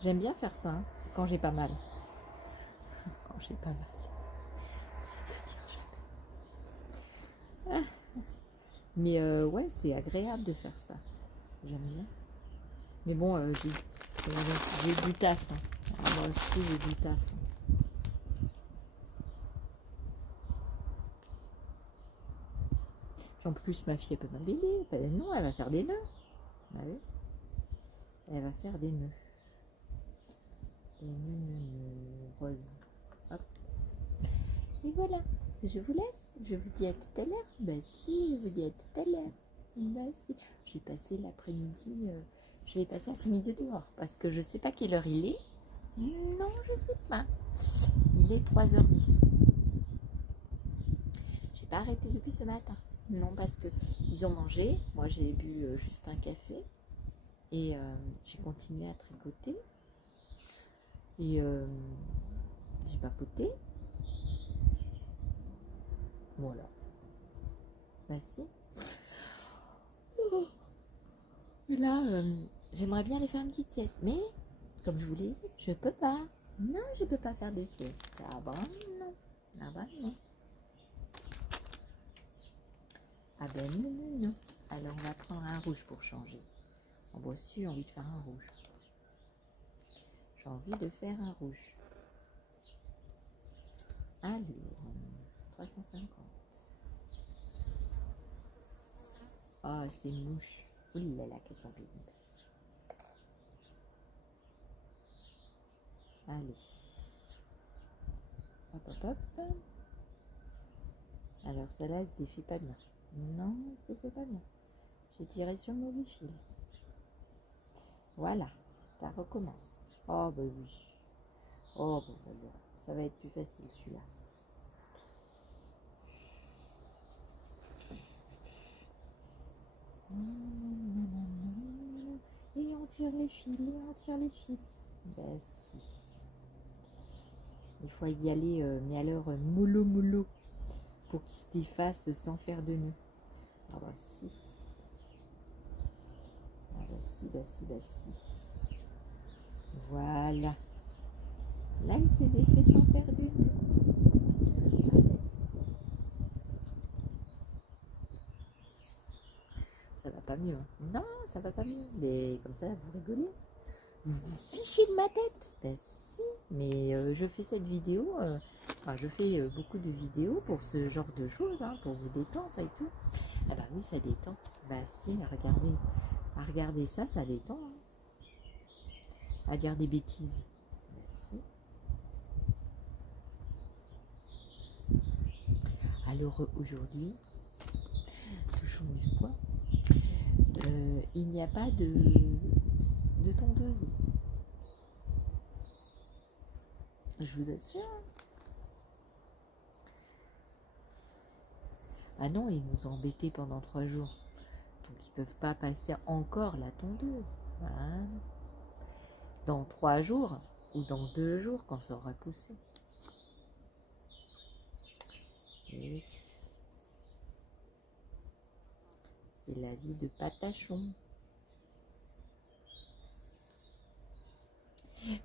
J'aime bien faire ça, hein, quand j'ai pas mal. Quand j'ai pas mal. Ça veut dire jamais. Mais ouais, c'est agréable de faire ça. J'aime bien. Mais bon, j'ai du taf. Hein. Moi aussi, j'ai du taf. Hein. Puis en plus, ma fille, elle peut m'habiller. Non, elle va faire des nœuds. Ah oui. Elle va faire des nœuds. Des nœuds roses. Hop. Et voilà. Je vous laisse. Je vous dis à tout à l'heure. Ben si, je vous dis à tout à l'heure. Ben si. J'ai passé l'après-midi. Je vais passer l'après-midi dehors. Parce que je sais pas quelle heure il est. Non, je sais pas. Il est 3h10. J'ai pas arrêté depuis ce matin. Non, parce que ils ont mangé. Moi, j'ai bu juste un café. Et j'ai continué à tricoter. Et j'ai papoté. Voilà. Bah si. Et là, j'aimerais bien aller faire une petite sieste. Mais, comme je vous l'ai dit, je peux pas. Non, je peux pas faire de sieste. Ah bah non. Ah bah non. Ah ben non, non, non. Alors on va prendre un rouge pour changer. Oh, moi aussi j'ai envie de faire un rouge. J'ai envie de faire un rouge. Alors, 350. Oh, c'est une mouche. Ouh là là, qu'elles sont pénibles. Allez. Hop, hop, hop. Alors, celle-là, elle se défait pas bien. Non, elle se défait pas bien. J'ai tiré sur mon fil. Voilà, ça recommence. Oh, bah oui. Oh, bah voilà. Ça va être plus facile, celui-là. Et on tire les fils, et on tire les fils. Ben si. Il faut y aller, mais alors mollo mollo, pour qu'il se défasse sans faire de nœud. Ah bah si. Ah bah si, bah si, bah si. Voilà. Là, il s'est défait sans faire de nœud. Ah bah si. Ça va pas mieux. Hein. Non, ça va pas mieux. Mais comme ça, vous rigolez. Vous vous fichez de ma tête. Ben si. Mais je fais cette vidéo. Enfin, je fais beaucoup de vidéos pour ce genre de choses, hein, pour vous détendre et tout. Ah bah oui, ça détend. Bah si, à regarder ça, ça détend. Hein. À dire des bêtises. Bah si. Alors aujourd'hui, touchons du bois, il n'y a pas de tondeuse. Je vous assure. Ah non, ils nous ont embêtés pendant 3 jours. Donc ils peuvent pas passer encore la tondeuse. Voilà. Dans 3 jours ou dans 2 jours quand ça aura poussé. Et c'est la vie de Patachon.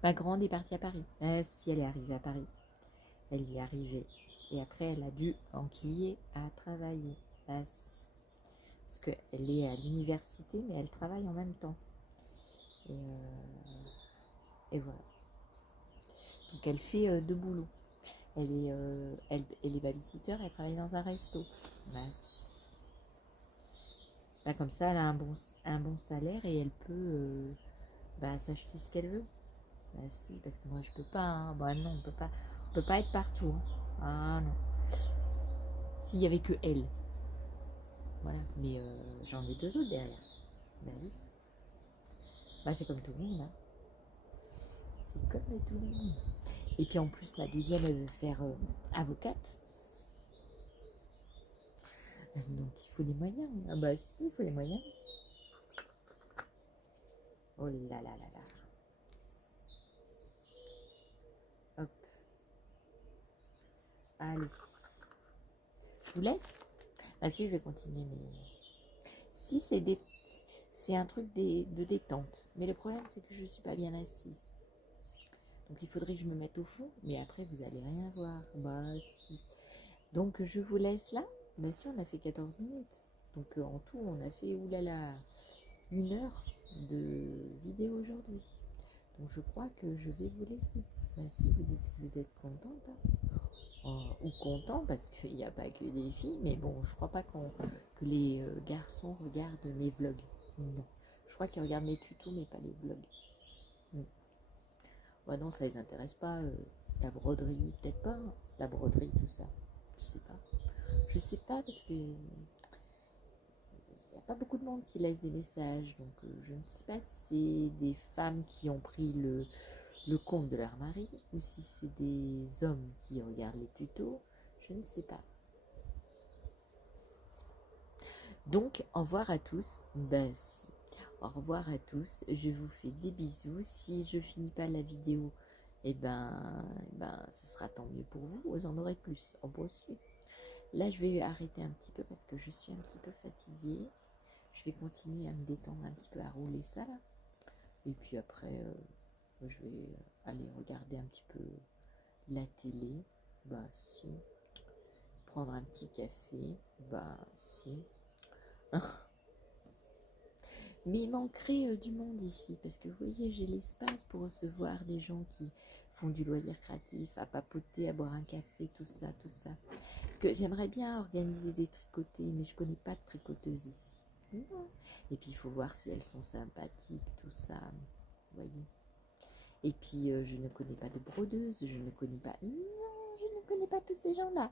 Ma grande est partie à Paris. Ah, si elle est arrivée à Paris. Elle y est arrivée. Et après, elle a dû enquiller à travailler. Ah, si. Parce qu'elle est à l'université, mais elle travaille en même temps. Et voilà. Donc elle fait 2 boulots. Elle est babysitter, elle travaille dans un resto. Bah, si. Bah, comme ça, elle a un bon salaire et elle peut s'acheter ce qu'elle veut. Bah si, parce que moi je peux pas. Hein. Bah non, on peut pas être partout. Hein. Ah non. S'il y avait que elle. Voilà. Mais j'en ai 2 autres derrière. Bah oui. Bah c'est comme tout le monde. Hein. C'est comme tout le monde. Et puis en plus, la deuxième, elle veut faire avocate. Donc il faut des moyens. Ah bah si, il faut les moyens. Oh là là là là. Hop. Allez. Je vous laisse. Ah si, je vais continuer, mais... Si, c'est un truc de détente. Mais le problème, c'est que je ne suis pas bien assise. Donc, il faudrait que je me mette au fond. Mais après, vous allez rien voir. Bah, si. Donc, je vous laisse là. Bah si, on a fait 14 minutes. Donc, en tout, on a fait, oulala, 1 heure de vidéo aujourd'hui. Donc, je crois que je vais vous laisser. Bah si, vous dites que vous êtes contente, hein. Ou content, parce qu'il n'y a pas que des filles, mais bon, je crois pas que les garçons regardent mes vlogs. Non. Je crois qu'ils regardent mes tutos, mais pas les vlogs. Ouais, non, ça les intéresse pas. La broderie, peut-être pas. Hein. La broderie, tout ça. Je sais pas. Je sais pas, parce que il n'y a pas beaucoup de monde qui laisse des messages. Donc, je ne sais pas si c'est des femmes qui ont pris le compte de leur mari ou si c'est des hommes qui regardent les tutos, je ne sais pas. Donc, au revoir à tous. Ben, au revoir à tous. Je vous fais des bisous. Si je finis pas la vidéo, ce sera tant mieux pour vous. Vous en aurez plus. En aussi. Là, je vais arrêter un petit peu parce que je suis un petit peu fatiguée. Je vais continuer à me détendre un petit peu, à rouler ça là. Et puis après... je vais aller regarder un petit peu la télé, bah si, prendre un petit café, bah si. Mais il manquerait du monde ici, parce que vous voyez, j'ai l'espace pour recevoir des gens qui font du loisir créatif, à papoter, à boire un café, tout ça, tout ça. Parce que j'aimerais bien organiser des tricotés, mais je connais pas de tricoteuses ici. Non. Et puis il faut voir si elles sont sympathiques, tout ça, vous voyez. Et puis, je ne connais pas de brodeuse, je ne connais pas... Non, je ne connais pas tous ces gens-là.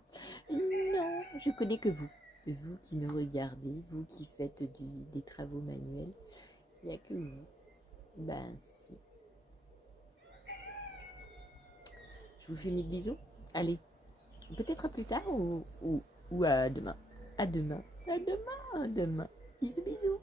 Non, je connais que vous. Vous qui me regardez, vous qui faites des travaux manuels. Il n'y a que vous. Ben, si. Je vous fais mes bisous. Allez, peut-être à plus tard ou à demain. À demain. À demain, à demain. Bisous, bisous.